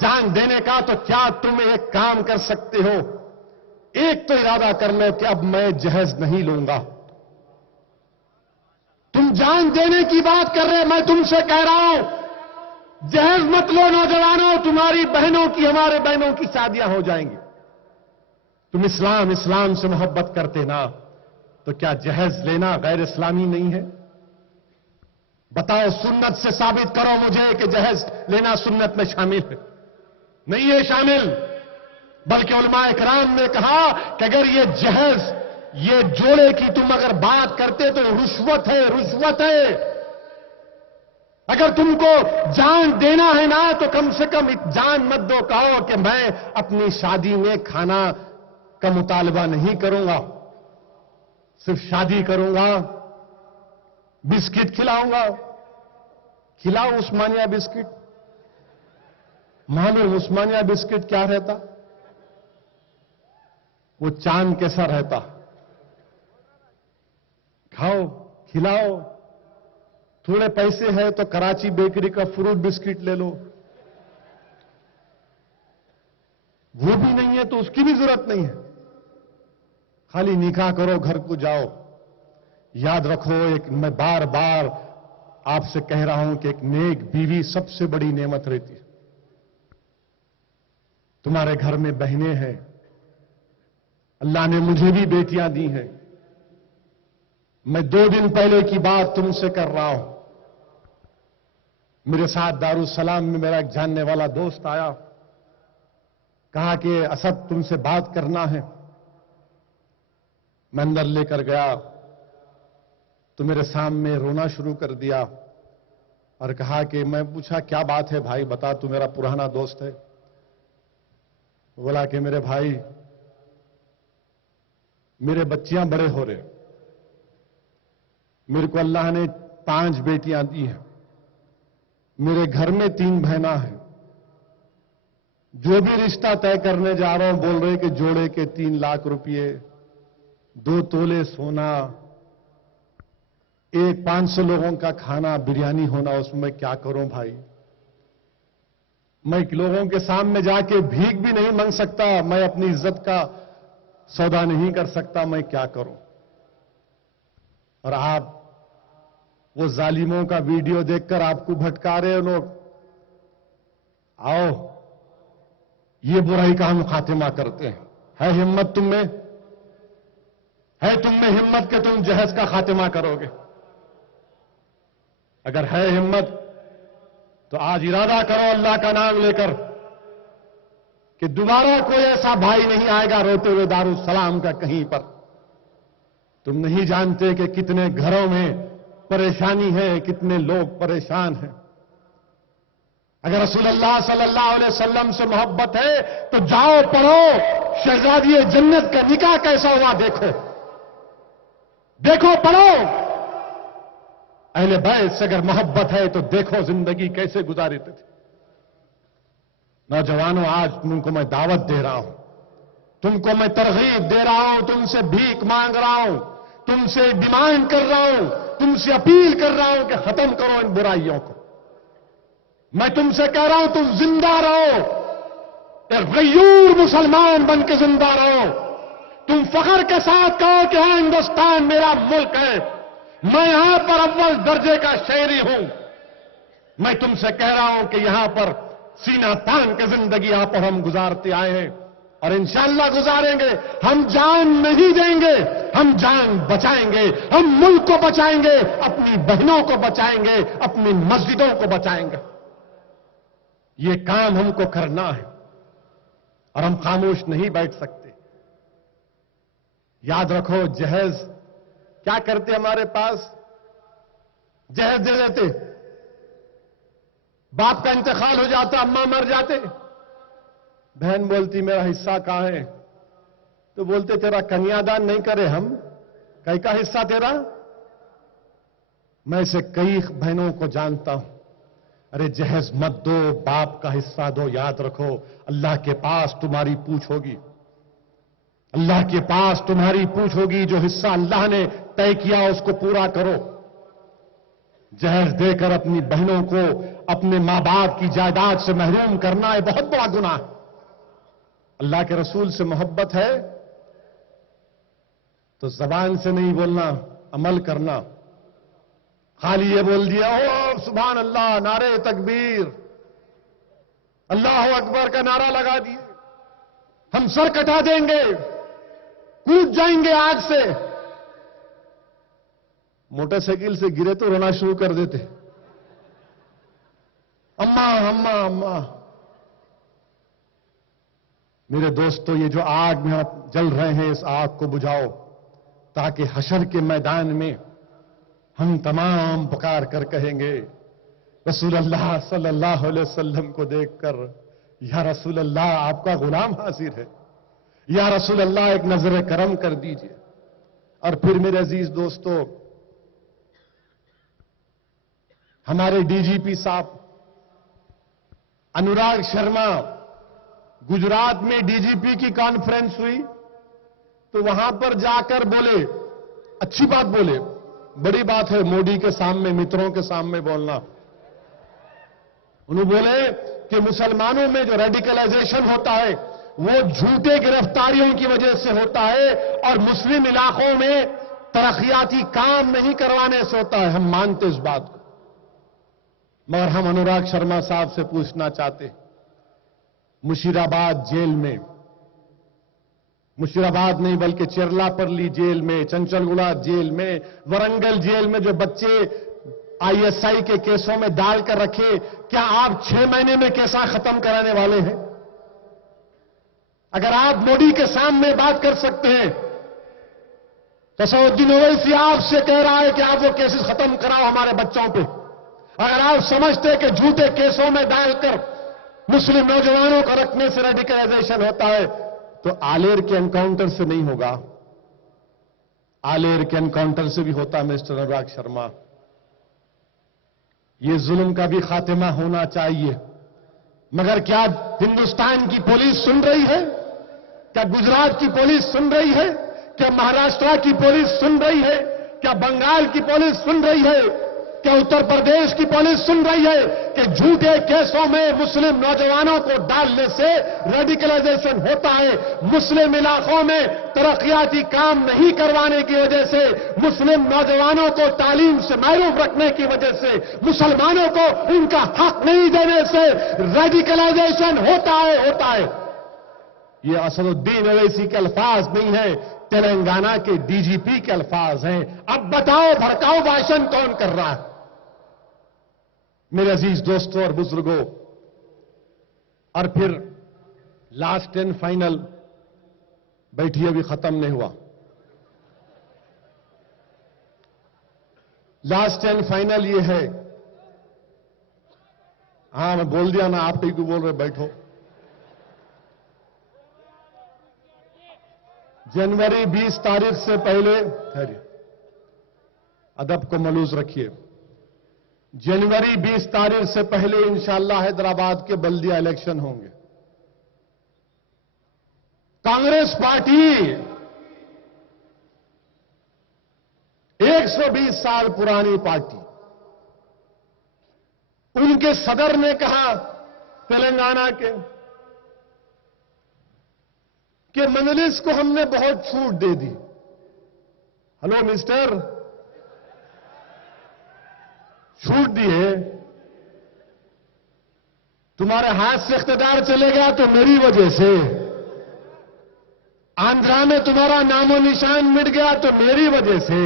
جان دینے کا تو کیا تم ایک کام کر سکتے ہو؟ ایک تو ارادہ کر لو کہ اب میں جہیز نہیں لوں گا. تم جان دینے کی بات کر رہے، میں تم سے کہہ رہا ہوں جہیز مت لو نوجوانوں، تمہاری بہنوں کی، ہمارے بہنوں کی شادیاں ہو جائیں گی. تم اسلام سے محبت کرتے نا، تو کیا جہیز لینا غیر اسلامی نہیں ہے؟ بتاؤ، سنت سے ثابت کرو مجھے کہ جہیز لینا سنت میں شامل ہے. نہیں ہے شامل، بلکہ علماء کرام نے کہا کہ اگر یہ جہیز، یہ جوڑے کی تم اگر بات کرتے تو رشوت ہے، رشوت ہے. اگر تم کو جان دینا ہے نا تو کم سے کم جان مت دو، کہو کہ میں اپنی شادی میں کھانا کا مطالبہ نہیں کروں گا، صرف شادی کروں گا، بسکٹ کھلاؤں گا. کھلاؤ عثمانیہ بسکٹ. معلوم عثمانیہ بسکٹ کیا رہتا؟ وہ چاند کیسا رہتا. کھاؤ، کھلاؤ. تھوڑے پیسے ہے تو کراچی بیکری کا فروٹ بسکٹ لے لو. وہ بھی نہیں ہے تو اس کی بھی ضرورت نہیں ہے. خالی نکاح کرو، گھر کو جاؤ. یاد رکھو، میں بار بار آپ سے کہہ رہا ہوں کہ ایک نیک بیوی سب سے بڑی نعمت رہتی ہے. تمہارے گھر میں بہنیں ہیں، اللہ نے مجھے بھی بیٹیاں دی ہیں. میں 2 دن پہلے کی بات تم سے کر رہا ہوں. میرے ساتھ دارالسلام میں میرا ایک جاننے والا دوست آیا، کہا کہ اسد تم سے بات کرنا ہے. میں اندر لے کر گیا تو میرے سامنے رونا شروع کر دیا اور کہا کہ میں پوچھا کیا بات ہے بھائی، بتا، تو میرا پرانا دوست ہے. بولا کہ میرے بھائی، میرے بچیاں بڑے ہو رہے، میرے کو اللہ نے 5 بیٹیاں دی ہیں، میرے گھر میں 3 بہنیں ہیں. جو بھی رشتہ طے کرنے جا رہا ہوں بول رہے کہ جوڑے کے 3 لاکھ روپئے، 2 تولے سونا، 500 لوگوں کا کھانا، بریانی ہونا، اس میں کیا کروں بھائی؟ میں لوگوں کے سامنے جا کے بھیک بھی نہیں مانگ سکتا، میں اپنی عزت کا سودا نہیں کر سکتا، میں کیا کروں؟ اور آپ وہ ظالموں کا ویڈیو دیکھ کر آپ کو بھٹکا رہے لوگ. آؤ، یہ برائی کا ہم خاتمہ کرتے ہیں. ہے ہمت تم میں؟ ہے تم میں ہمت کہ تم جہیز کا خاتمہ کرو گے؟ اگر ہے ہمت تو آج ارادہ کرو اللہ کا نام لے کر کہ دوبارہ کوئی ایسا بھائی نہیں آئے گا روتے ہوئے دارالسلام کا کہیں پر. تم نہیں جانتے کہ کتنے گھروں میں پریشانی ہے، کتنے لوگ پریشان ہیں. اگر رسول اللہ صلی اللہ علیہ وسلم سے محبت ہے تو جاؤ پڑھو شہزادی جنت کا نکاح کیسا ہوا، دیکھو پڑھو. اہل بیت سے اگر محبت ہے تو دیکھو زندگی کیسے گزارتے تھے. نوجوانوں، آج تم کو میں دعوت دے رہا ہوں، تم کو میں ترغیب دے رہا ہوں، تم سے بھیک مانگ رہا ہوں، تم سے ڈیمانڈ کر رہا ہوں، تم سے اپیل کر رہا ہوں کہ ختم کرو ان برائیوں کو. میں تم سے کہہ رہا ہوں تم زندہ رہو، ایک غیور مسلمان بن کے زندہ رہو. تم فخر کے ساتھ کہو کہ ہاں ہندوستان میرا ملک ہے، میں یہاں پر اول درجے کا شہری ہوں. میں تم سے کہہ رہا ہوں کہ یہاں پر سینہ تان کے زندگی یہاں پر ہم گزارتے آئے ہیں اور انشاءاللہ گزاریں گے. ہم جان نہیں دیں گے، ہم جان بچائیں گے، ہم ملک کو بچائیں گے، اپنی بہنوں کو بچائیں گے، اپنی مسجدوں کو بچائیں گے. یہ کام ہم کو کرنا ہے اور ہم خاموش نہیں بیٹھ سکتے. یاد رکھو، جہیز کیا کرتے ہمارے پاس؟ جہیز دے دیتے، باپ کا انتقال ہو جاتا، اماں مر جاتے، بہن بولتی میرا حصہ کہاں ہے؟ تو بولتے تیرا کنیا دان نہیں کرے ہم، کئی کا حصہ تیرا؟ میں اسے کئی بہنوں کو جانتا ہوں. ارے جہیز مت دو، باپ کا حصہ دو. یاد رکھو اللہ کے پاس تمہاری پوچھ ہوگی، اللہ کے پاس تمہاری پوچھ ہوگی. جو حصہ اللہ نے طے کیا اس کو پورا کرو. جہیز دے کر اپنی بہنوں کو اپنے ماں باپ کی جائیداد سے محروم کرنا یہ بہت بڑا گناہ ہے. اللہ کے رسول سے محبت ہے تو زبان سے نہیں بولنا، عمل کرنا. خالی یہ بول دیا او سبحان اللہ، نعرے تکبیر، اللہ اکبر کا نعرہ لگا دیے، ہم سر کٹا دیں گے، کود جائیں گے آگ سے. موٹر سائیکل سے گرے تو رونا شروع کر دیتے، اماں اماں اماں. میرے دوستو، یہ جو آگ میں آپ جل رہے ہیں اس آگ کو بجھاؤ، تاکہ حشر کے میدان میں ہم تمام پکار کر کہیں گے رسول اللہ صلی اللہ علیہ وسلم کو دیکھ کر، یا رسول اللہ آپ کا غلام حاضر ہے، یا رسول اللہ ایک نظر کرم کر دیجئے. اور پھر میرے عزیز دوستو، ہمارے ڈی جی پی صاحب انوراگ شرما، گجرات میں ڈی جی پی کی کانفرنس ہوئی تو وہاں پر جا کر بولے، اچھی بات بولے، بڑی بات ہے مودی کے سامنے، متروں کے سامنے بولنا. انہوں بولے کہ مسلمانوں میں جو ریڈیکلائزیشن ہوتا ہے وہ جھوٹے گرفتاریوں کی وجہ سے ہوتا ہے اور مسلم علاقوں میں ترقیاتی کام نہیں کروانے سے ہوتا ہے. ہم مانتے اس بات کو، مگر ہم انوراگ شرما صاحب سے پوچھنا چاہتے، مشیر آباد جیل میں، مشیر آباد نہیں بلکہ چرلا پرلی جیل میں، چنچل گڑا جیل میں، ورنگل جیل میں جو بچے آئی ایس آئی کے کیسوں میں ڈال کر رکھے، کیا آپ 6 مہینے میں کیسا ختم کرانے والے ہیں؟ اگر آپ مودی کے سامنے بات کر سکتے ہیں تو تصور اویسی آپ سے کہہ رہا ہے کہ آپ وہ کیسز ختم کراؤ ہمارے بچوں پہ. اگر آپ سمجھتے کہ جھوٹے کیسوں میں ڈال کر مسلم نوجوانوں کو رکھنے سے ریڈیکلائزیشن ہوتا ہے تو آلیر کے انکاؤنٹر سے نہیں ہوگا، آلیر کے انکاؤنٹر سے بھی ہوتا. مسٹر انوراگ شرما، یہ ظلم کا بھی خاتمہ ہونا چاہیے. مگر کیا ہندوستان کی پولیس سن رہی ہے؟ کیا گجرات کی پولیس سن رہی ہے؟ کیا مہاراشٹر کی پولیس سن رہی ہے؟ کیا بنگال کی پولیس سن رہی ہے؟ کیا اتر پردیش کی پولیس سن رہی ہے کہ جھوٹے کیسوں میں مسلم نوجوانوں کو ڈالنے سے ریڈیکلائزیشن ہوتا ہے؟ مسلم علاقوں میں ترقیاتی کام نہیں کروانے کی وجہ سے، مسلم نوجوانوں کو تعلیم سے محروم رکھنے کی وجہ سے، مسلمانوں کو ان کا حق نہیں دینے سے ریڈیکلائزیشن ہوتا ہے. یہ اسد الدین اویسی کے الفاظ نہیں ہیں، تلنگانہ کے ڈی جی پی کے الفاظ ہیں. اب بتاؤ بھڑکاؤ بھاشن کون کر رہا ہے؟ میرے عزیز دوستوں اور بزرگوں، اور پھر لاسٹ اینڈ فائنل، بیٹھیے ابھی ختم نہیں ہوا. لاسٹ اینڈ فائنل یہ ہے، ہاں میں بول دیا نا، آپ ہی کو بول رہے، بیٹھو. جنوری 20 تاریخ سے پہلے، ادب کو ملوث رکھیے، جنوری 20 تاریخ سے پہلے انشاءاللہ حیدرآباد کے بلدیہ الیکشن ہوں گے. کانگریس پارٹی 120 سال پرانی پارٹی، ان کے صدر نے کہا تلنگانہ کے کہ مجلس کو ہم نے بہت چھوٹ دے دی. ہلو مسٹر، چھوٹ دی ہے؟ تمہارے ہاتھ سے اقتدار چلے گیا تو میری وجہ سے، آندھرا میں تمہارا نام و نشان مٹ گیا تو میری وجہ سے،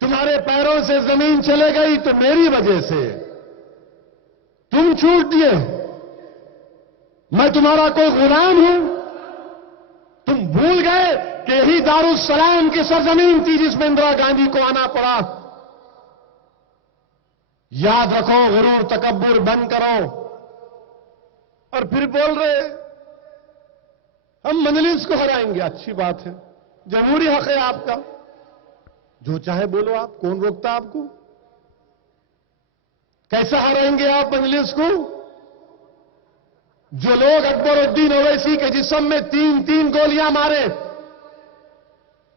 تمہارے پیروں سے زمین چلے گئی تو میری وجہ سے. تم چھوٹ دیے، میں تمہارا کوئی غلام ہوں؟ تم بھول گئے کہ یہی دارالسلام کی سرزمین تھی جس میں اندرا گاندھی کو آنا پڑا. یاد رکھو، غرور تکبر بند کرو. اور پھر بول رہے ہم مجلس کو ہرائیں گے. اچھی بات ہے، جمہوری حق ہے آپ کا، جو چاہے بولو آپ، کون روکتا آپ کو؟ کیسا ہرائیں گے آپ مجلس کو؟ جو لوگ اکبر الدین اویسی کے جسم میں 3 گولیاں مارے،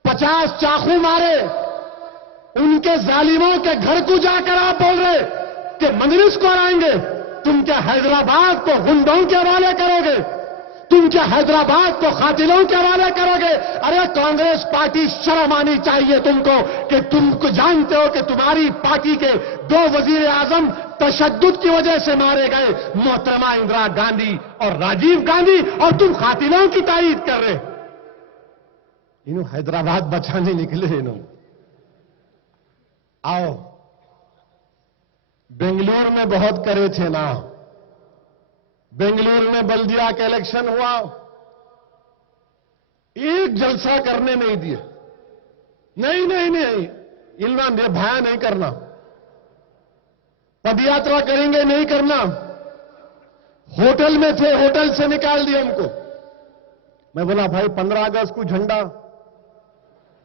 50 چاقو مارے، ان کے ظالموں کے گھر کو جا کر آپ بول رہے کہ مجلس کو ہرائیں گے؟ تم کیا حیدرآباد کو گنڈوں کے حوالے کرو گے؟ تم کیا حیدرآباد کو قاتلوں کے حوالے کرو گے؟ ارے کانگریس پارٹی، شرم آنی چاہیے تم کو کہ تم کو جانتے ہو کہ تمہاری پارٹی کے 2 وزیر اعظم تشدد کی وجہ سے مارے گئے، محترمہ اندرا گاندھی اور راجیو گاندھی، اور تم قاتلوں کی تائید کر رہے۔ انہوں حیدرآباد بچانے نکلے۔ انہوں آؤ، بنگلور میں بہت کرے تھے نا، بنگلور میں بلدیہ کا الیکشن ہوا، ایک جلسہ کرنے نہیں دیے۔ نہیں نہیں نہیں، علم بھایا نہیں کرنا، پد یاترا کریں گے نہیں کرنا۔ ہوٹل میں تھے، ہوٹل سے نکال دیا ہم کو۔ میں بولا بھائی 15 اگست کو جھنڈا،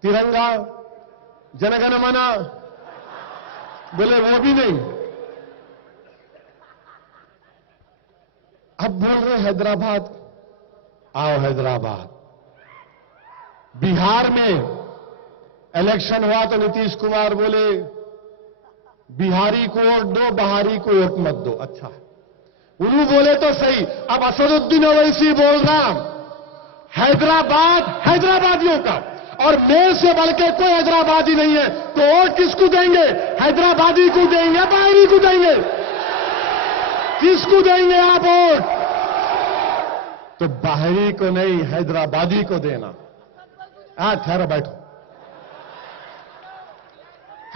ترنگا، جن گن من، بولے وہ بھی نہیں۔ اب بول رہے حیدرآباد، آؤ حیدرآباد۔ بہار میں الیکشن ہوا تو نتیش کمار بولے بہاری کو ووٹ دو، بہاری کو ووٹ مت دو۔ اچھا، انہوں بولے تو صحیح۔ اب اسد الدین اویسی بول رہا حیدرآباد حیدرآبادیوں کا، اور میرے سے بڑھ کے کوئی حیدرآبادی نہیں ہے، تو ووٹ کس کو دیں گے؟ حیدرآبادی کو دیں گے، بہاری کو دیں گے؟ کس کو دیں گے آپ ووٹ؟ تو باہری کو نہیں، حیدرآبادی کو دینا۔ ٹھہرو، بیٹھو۔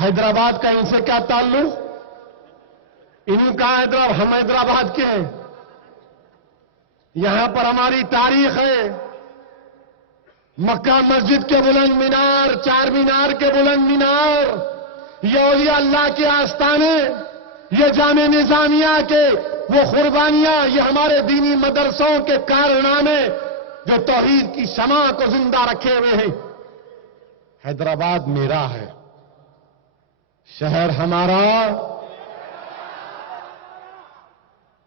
حیدرآباد کا ان سے کیا تعلق؟ انہوں کا حیدرآباد، ہم حیدرآباد کے ہیں، یہاں پر ہماری تاریخ ہے۔ مکہ مسجد کے بلند مینار، 4 مینار کے بلند مینار، یہ اولیاء اللہ کے آستانے، یہ جامع نظامیہ کے وہ قربانیاں، یہ ہمارے دینی مدرسوں کے کارنامے جو توحید کی شمع کو زندہ رکھے ہوئے ہیں۔ حیدرآباد میرا ہے، شہر ہمارا،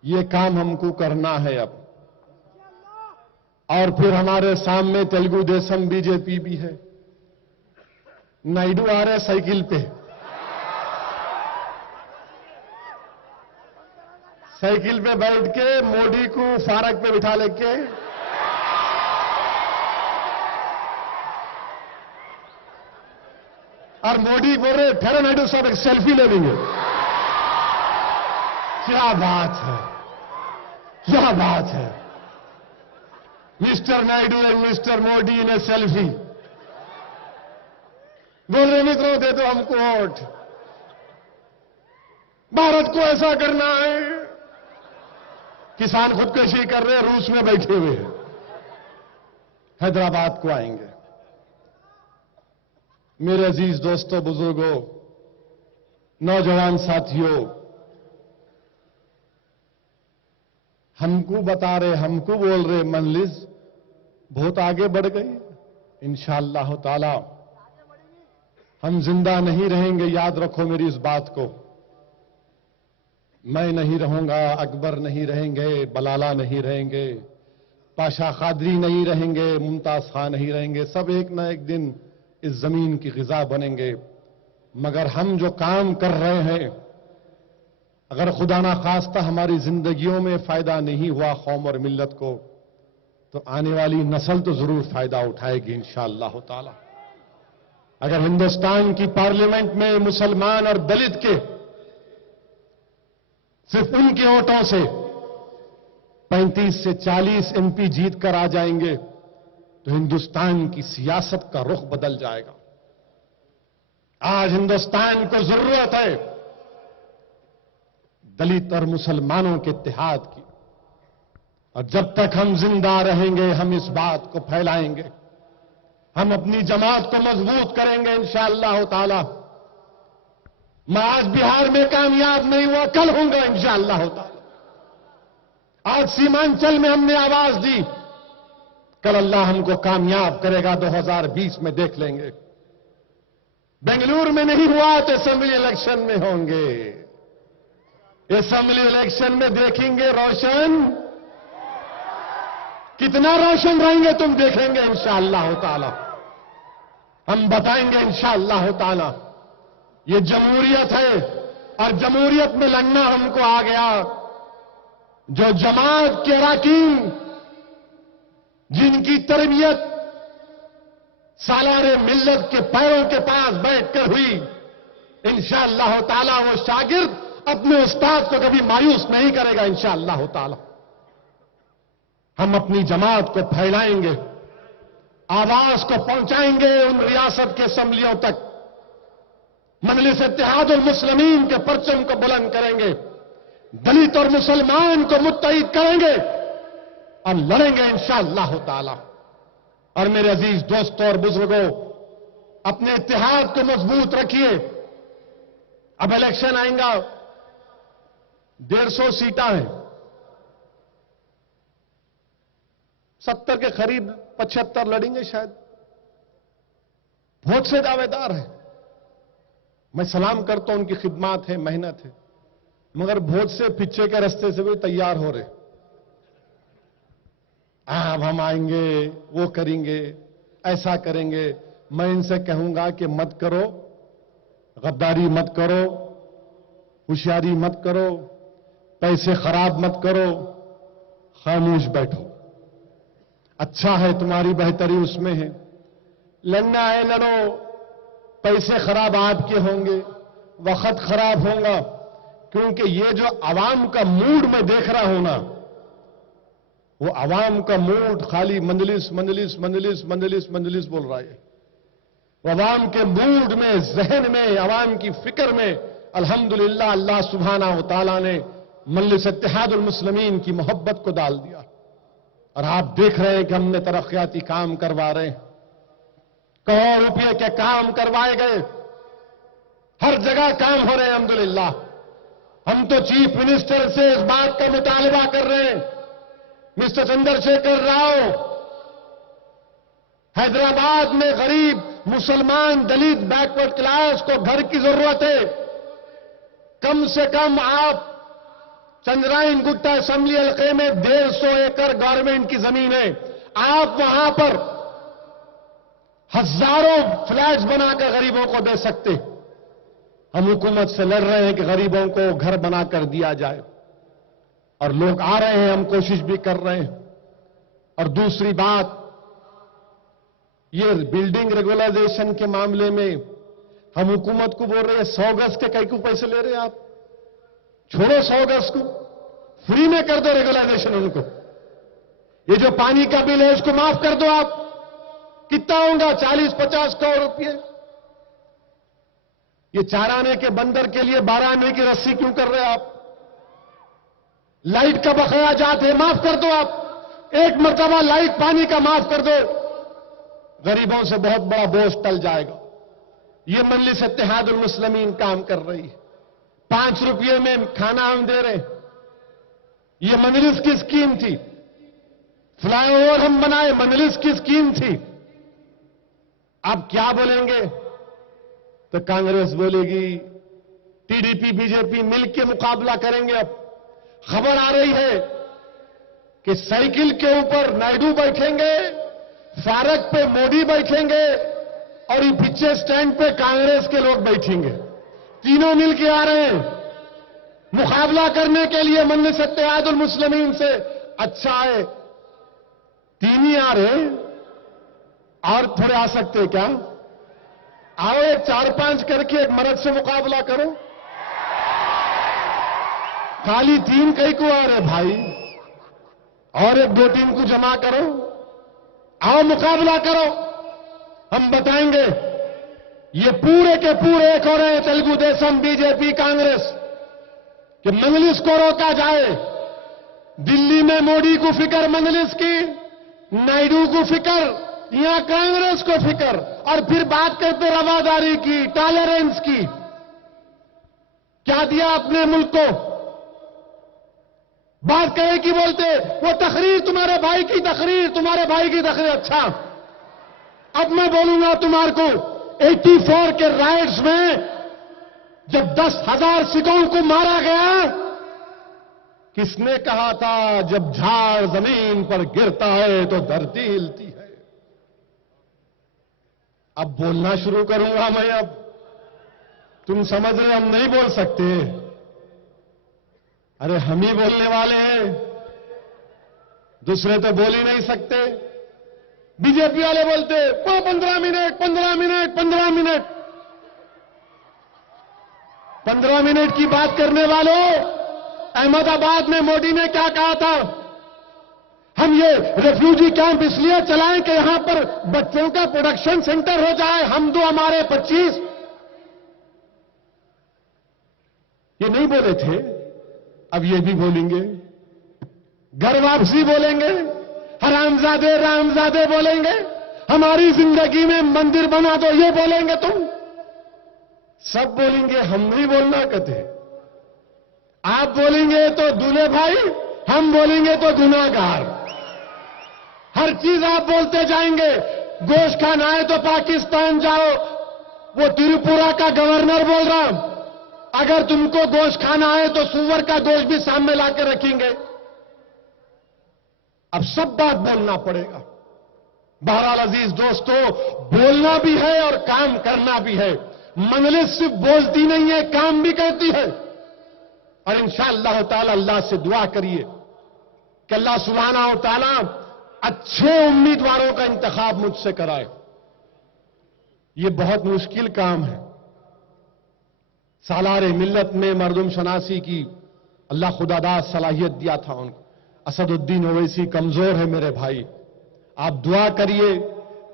یہ کام ہم کو کرنا ہے اب۔ اور پھر ہمارے سامنے تیلگو دیشم بی جے پی بھی ہے، نائیڈو آ رہے سائیکل پہ، سائیکل پہ بیٹھ کے موڈی کو فارق پہ بٹھا لے کے، اور موڈی بول رہے ٹھہرو نائیڈو صاحب ایک سیلفی لے لیں گے۔ کیا بات ہے، کیا بات ہے، مسٹر نائیڈو اور مسٹر موڈی نے سیلفی۔ بول رہے متروں دے دو ہم کو ووٹ، بھارت کو ایسا کرنا ہے۔ کسان خودکشی کر رہے، روس میں بیٹھے ہوئے ہیں، حیدرآباد کو آئیں گے۔ میرے عزیز دوستوں، بزرگوں، نوجوان ساتھیوں، ہم کو بتا رہے، ہم کو بول رہے منلز بہت آگے بڑھ گئی۔ انشاءاللہ تعالی ہم زندہ نہیں رہیں گے، یاد رکھو میری اس بات کو۔ میں نہیں رہوں گا، اکبر نہیں رہیں گے، بلالہ نہیں رہیں گے، پاشا قادری نہیں رہیں گے، ممتاز خان نہیں رہیں گے، سب ایک نہ ایک دن اس زمین کی غذا بنیں گے۔ مگر ہم جو کام کر رہے ہیں، اگر خدا نہ خواستہ ہماری زندگیوں میں فائدہ نہیں ہوا قوم اور ملت کو، تو آنے والی نسل تو ضرور فائدہ اٹھائے گی انشاءاللہ تعالی۔ اگر ہندوستان کی پارلیمنٹ میں مسلمان اور دلت کے صرف ان کے ووٹوں سے 35 سے 40 ایم پی جیت کر آ جائیں گے تو ہندوستان کی سیاست کا رخ بدل جائے گا۔ آج ہندوستان کو ضرورت ہے دلت اور مسلمانوں کے اتحاد کی، اور جب تک ہم زندہ رہیں گے ہم اس بات کو پھیلائیں گے، ہم اپنی جماعت کو مضبوط کریں گے انشاءاللہ تعالی۔ میں آج بہار میں کامیاب نہیں ہوا، کل ہوں گا انشاءاللہ تعالی۔ آج سیمانچل میں ہم نے آواز دی، کل اللہ ہم کو کامیاب کرے گا، 2020 میں دیکھ لیں گے۔ بنگلور میں نہیں ہوا تو اسمبلی الیکشن میں ہوں گے، اسمبلی الیکشن میں دیکھیں گے روشن، کتنا روشن رہیں گے تم دیکھیں گے انشاءاللہ تعالی۔ ہم بتائیں گے انشاءاللہ تعالی۔ یہ جمہوریت ہے، اور جمہوریت میں لڑنا ہم کو آ گیا. جو جماعت کے اراکین جن کی تربیت سالار ملت کے پیروں کے پاس بیٹھ کر ہوئی، انشاءاللہ تعالی وہ شاگرد اپنے استاد کو کبھی مایوس نہیں کرے گا انشاءاللہ تعالی. ہم اپنی جماعت کو پھیلائیں گے، آواز کو پہنچائیں گے ان ریاست کے اسمبلیوں تک، مجلس اتحاد المسلمین کے پرچم کو بلند کریں گے، دلت اور مسلمان کو متحد کریں گے اور لڑیں گے انشاءاللہ تعالی. اور میرے عزیز دوستوں اور بزرگوں، اپنے اتحاد کو مضبوط رکھیے. اب الیکشن آئیں گا، 150 سیٹاں ہیں، 70 کے قریب 75 لڑیں گے شاید. بہت سے دعوے دار ہیں، میں سلام کرتا ہوں، ان کی خدمات ہے، محنت ہے، مگر بہت سے پیچھے کے رستے سے بھی تیار ہو رہے. اب ہم آئیں گے، وہ کریں گے، ایسا کریں گے. میں ان سے کہوں گا کہ مت کرو، غداری مت کرو، ہوشیاری مت کرو، پیسے خراب مت کرو، خاموش بیٹھو. اچھا ہے، تمہاری بہتری اس میں ہے. لڑنا ہے لڑو، پیسے خراب آپ کے ہوں گے، وقت خراب ہوگا، کیونکہ یہ جو عوام کا موڈ میں دیکھ رہا ہوں نا، وہ عوام کا موڈ خالی مجلس مجلس مجلس مجلس مجلس بول رہا ہے. وہ عوام کے موڈ میں، ذہن میں، عوام کی فکر میں الحمدللہ اللہ سبحانہ و تعالیٰ نے مجلس اتحاد المسلمین کی محبت کو ڈال دیا. اور آپ دیکھ رہے ہیں کہ ہم نے ترقیاتی کام کروا رہے ہیں، کروڑ روپے کے کام کروائے گئے، ہر جگہ کام ہو رہے ہیں الحمدللہ. ہم تو چیف منسٹر سے اس بات کا مطالبہ کر رہے ہیں، مسٹر چندر شیکھر راؤ، حیدرآباد میں غریب مسلمان دلت بیکورڈ کلاس کو گھر کی ضرورت ہے. کم سے کم آپ چندرائن گٹا اسمبلی حلقے میں 150 ایکڑ گورنمنٹ کی زمین ہے، آپ وہاں پر ہزاروں فلیٹس بنا کر غریبوں کو دے سکتے. ہم حکومت سے لڑ رہے ہیں کہ غریبوں کو گھر بنا کر دیا جائے، اور لوگ آ رہے ہیں، ہم کوشش بھی کر رہے ہیں. اور دوسری بات، یہ بلڈنگ ریگولائزیشن کے معاملے میں ہم حکومت کو بول رہے ہیں 100 گز کے کئی کو پیسے لے رہے ہیں آپ، چھوڑو 100 گز کو، فری میں کر دو ریگولائزیشن ان کو. یہ جو پانی کا بل ہے اس کو معاف کر دو. آپ کتنا ہوگا؟ 40-50 کروڑ روپئے. یہ 4 آنے کے بندر کے لیے 12 آنے کی رسی کیوں کر رہے آپ؟ لائٹ کا بقایا جات ہے، معاف کر دو. آپ ایک مرتبہ لائٹ پانی کا معاف کر دو، غریبوں سے بہت بڑا بوجھ ٹل جائے گا. یہ مجلس اتحاد المسلمین کام کر رہی ہے. 5 روپئے میں کھانا ہم دے رہے ہیں. یہ مجلس کی اسکیم تھی. فلائی اوور ہم بنائے، مجلس کی اسکیم تھی. آپ کیا بولیں گے تو کانگریس بولے گی، T D P B J P مل کے مقابلہ کریں گے. اب خبر آ رہی ہے کہ سائیکل کے اوپر نائیڈو بیٹھیں گے، فارق پہ مودی بیٹھیں گے، اور یہ پیچھے سٹینڈ پہ کانگریس کے لوگ بیٹھیں گے. تینوں مل کے آ رہے ہیں مقابلہ کرنے کے لیے مجلس اتحاد المسلمین سے. اچھا ہے، تین ہی آ رہے ہیں، اور تھوڑے آ سکتے کیا؟ آؤ، ایک 4-5 کر کے ایک مرد سے مقابلہ کرو. خالی 3 کئی کو آ رہے بھائی، اور ایک 2 ٹیم کو جمع کرو، آؤ مقابلہ کرو. ہم بتائیں گے یہ پورے کے پورے ایک ہو رہے ہیں تیلگو دیسم، بی جے پی، کانگریس، کہ مجلس کو روکا جائے. دلی میں مودی کو فکر مجلس کی، نائیڈو کو فکر، یہاں کانگریس کو فکر، اور پھر بات کرتے رواداری کی، ٹالرنس کی. کیا دیا اپنے ملک کو؟ بات کرے کی بولتے وہ تقریر، تمہارے بھائی کی تقریر، تمہارے بھائی کی تقریر. اچھا، اب میں بولوں گا تمہارے کو. 84 کے رائٹس میں جب 10,000 سکھوں کو مارا گیا، کس نے کہا تھا جب جھاڑ زمین پر گرتا ہے تو دھرتی ہلتی ہے؟ اب بولنا شروع کروں گا میں. اب تم سمجھ رہے ہم نہیں بول سکتے؟ ارے ہم ہی بولنے والے ہیں، دوسرے تو بول ہی نہیں سکتے۔ بی جے پی والے بولتے 15 منٹ 15 منٹ 15 منٹ 15 منٹ کی بات کرنے والوں، احمد آباد میں مودی نے کیا کہا تھا؟ ہم یہ ریفیوجی کیمپ اس لیے چلائیں کہ یہاں پر بچوں کا پروڈکشن سینٹر ہو جائے، ہم دو ہمارے 25۔ یہ نہیں بولے تھے، اب یہ بھی بولیں گے، گھر واپسی بولیں گے، حرامزادے رامزادے بولیں گے، ہماری زندگی میں مندر بنا دو یہ بولیں گے، تم سب بولیں گے، ہم نہیں بولنا کہتے۔ آپ بولیں گے تو دولہے بھائی، ہم بولیں گے تو گناہگار۔ ہر چیز آپ بولتے جائیں گے، گوشت کھانا ہے تو پاکستان جاؤ، وہ تریپورا کا گورنر بول رہا، اگر تم کو گوشت کھانا ہے تو سور کا گوشت بھی سامنے لا کے رکھیں گے۔ اب سب بات بولنا پڑے گا۔ بہرحال عزیز دوستو، بولنا بھی ہے اور کام کرنا بھی ہے۔ مجلس صرف بولتی نہیں ہے، کام بھی کرتی ہے۔ اور انشاءاللہ تعالی اللہ سے دعا کریے کہ اللہ سبحانہ و تعالی اچھے امیدواروں کا انتخاب مجھ سے کرائے۔ یہ بہت مشکل کام ہے۔ سالار ملت میں مردم شناسی کی اللہ خدا داد صلاحیت دیا تھا ان کو۔ اسد الدین اویسی کمزور ہے میرے بھائی، آپ دعا کریے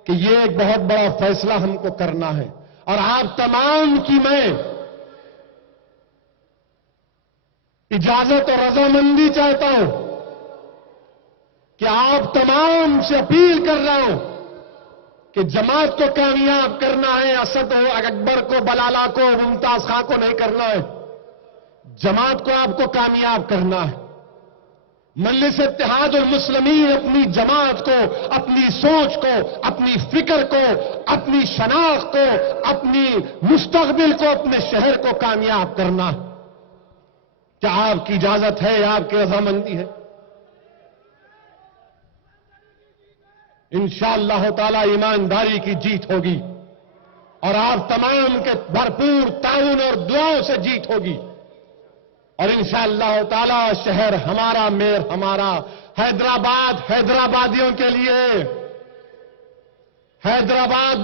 کہ یہ ایک بہت بڑا فیصلہ ہم کو کرنا ہے، اور آپ تمام کی میں اجازت اور رضامندی چاہتا ہوں کہ آپ تمام سے اپیل کر رہا ہوں کہ جماعت کو کامیاب کرنا ہے، اسد اکبر کو، بلالہ کو، ممتاز خان کو نہیں کرنا ہے، جماعت کو آپ کو کامیاب کرنا ہے۔ مجلس اتحاد المسلمین اپنی جماعت کو، اپنی سوچ کو، اپنی فکر کو، اپنی شناخت کو، اپنی مستقبل کو، اپنے شہر کو کامیاب کرنا ہے۔ کیا آپ کی اجازت ہے؟ آپ کی رضامندی ہے؟ انشاءاللہ تعالی ایمانداری کی جیت ہوگی، اور آپ تمام کے بھرپور تعاون اور دعاؤں سے جیت ہوگی، اور انشاءاللہ تعالی شہر ہمارا، میر ہمارا، حیدرآباد حیدرآبادیوں کے لیے، حیدرآباد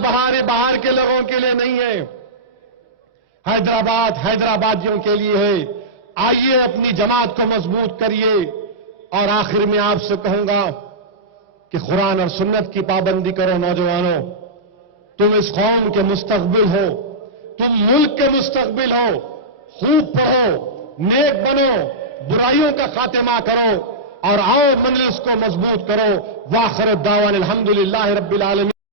باہر کے لوگوں کے لیے نہیں ہے، حیدرآباد حیدرآبادیوں کے لیے ہے۔ آئیے اپنی جماعت کو مضبوط کریے، اور آخر میں آپ سے کہوں گا کہ قرآن اور سنت کی پابندی کرو نوجوانوں، تم اس قوم کے مستقبل ہو، تم ملک کے مستقبل ہو، خوب پڑھو، نیک بنو، برائیوں کا خاتمہ کرو، اور آؤ مجلس کو مضبوط کرو۔ وآخر الدعوان الحمدللہ رب العالمین۔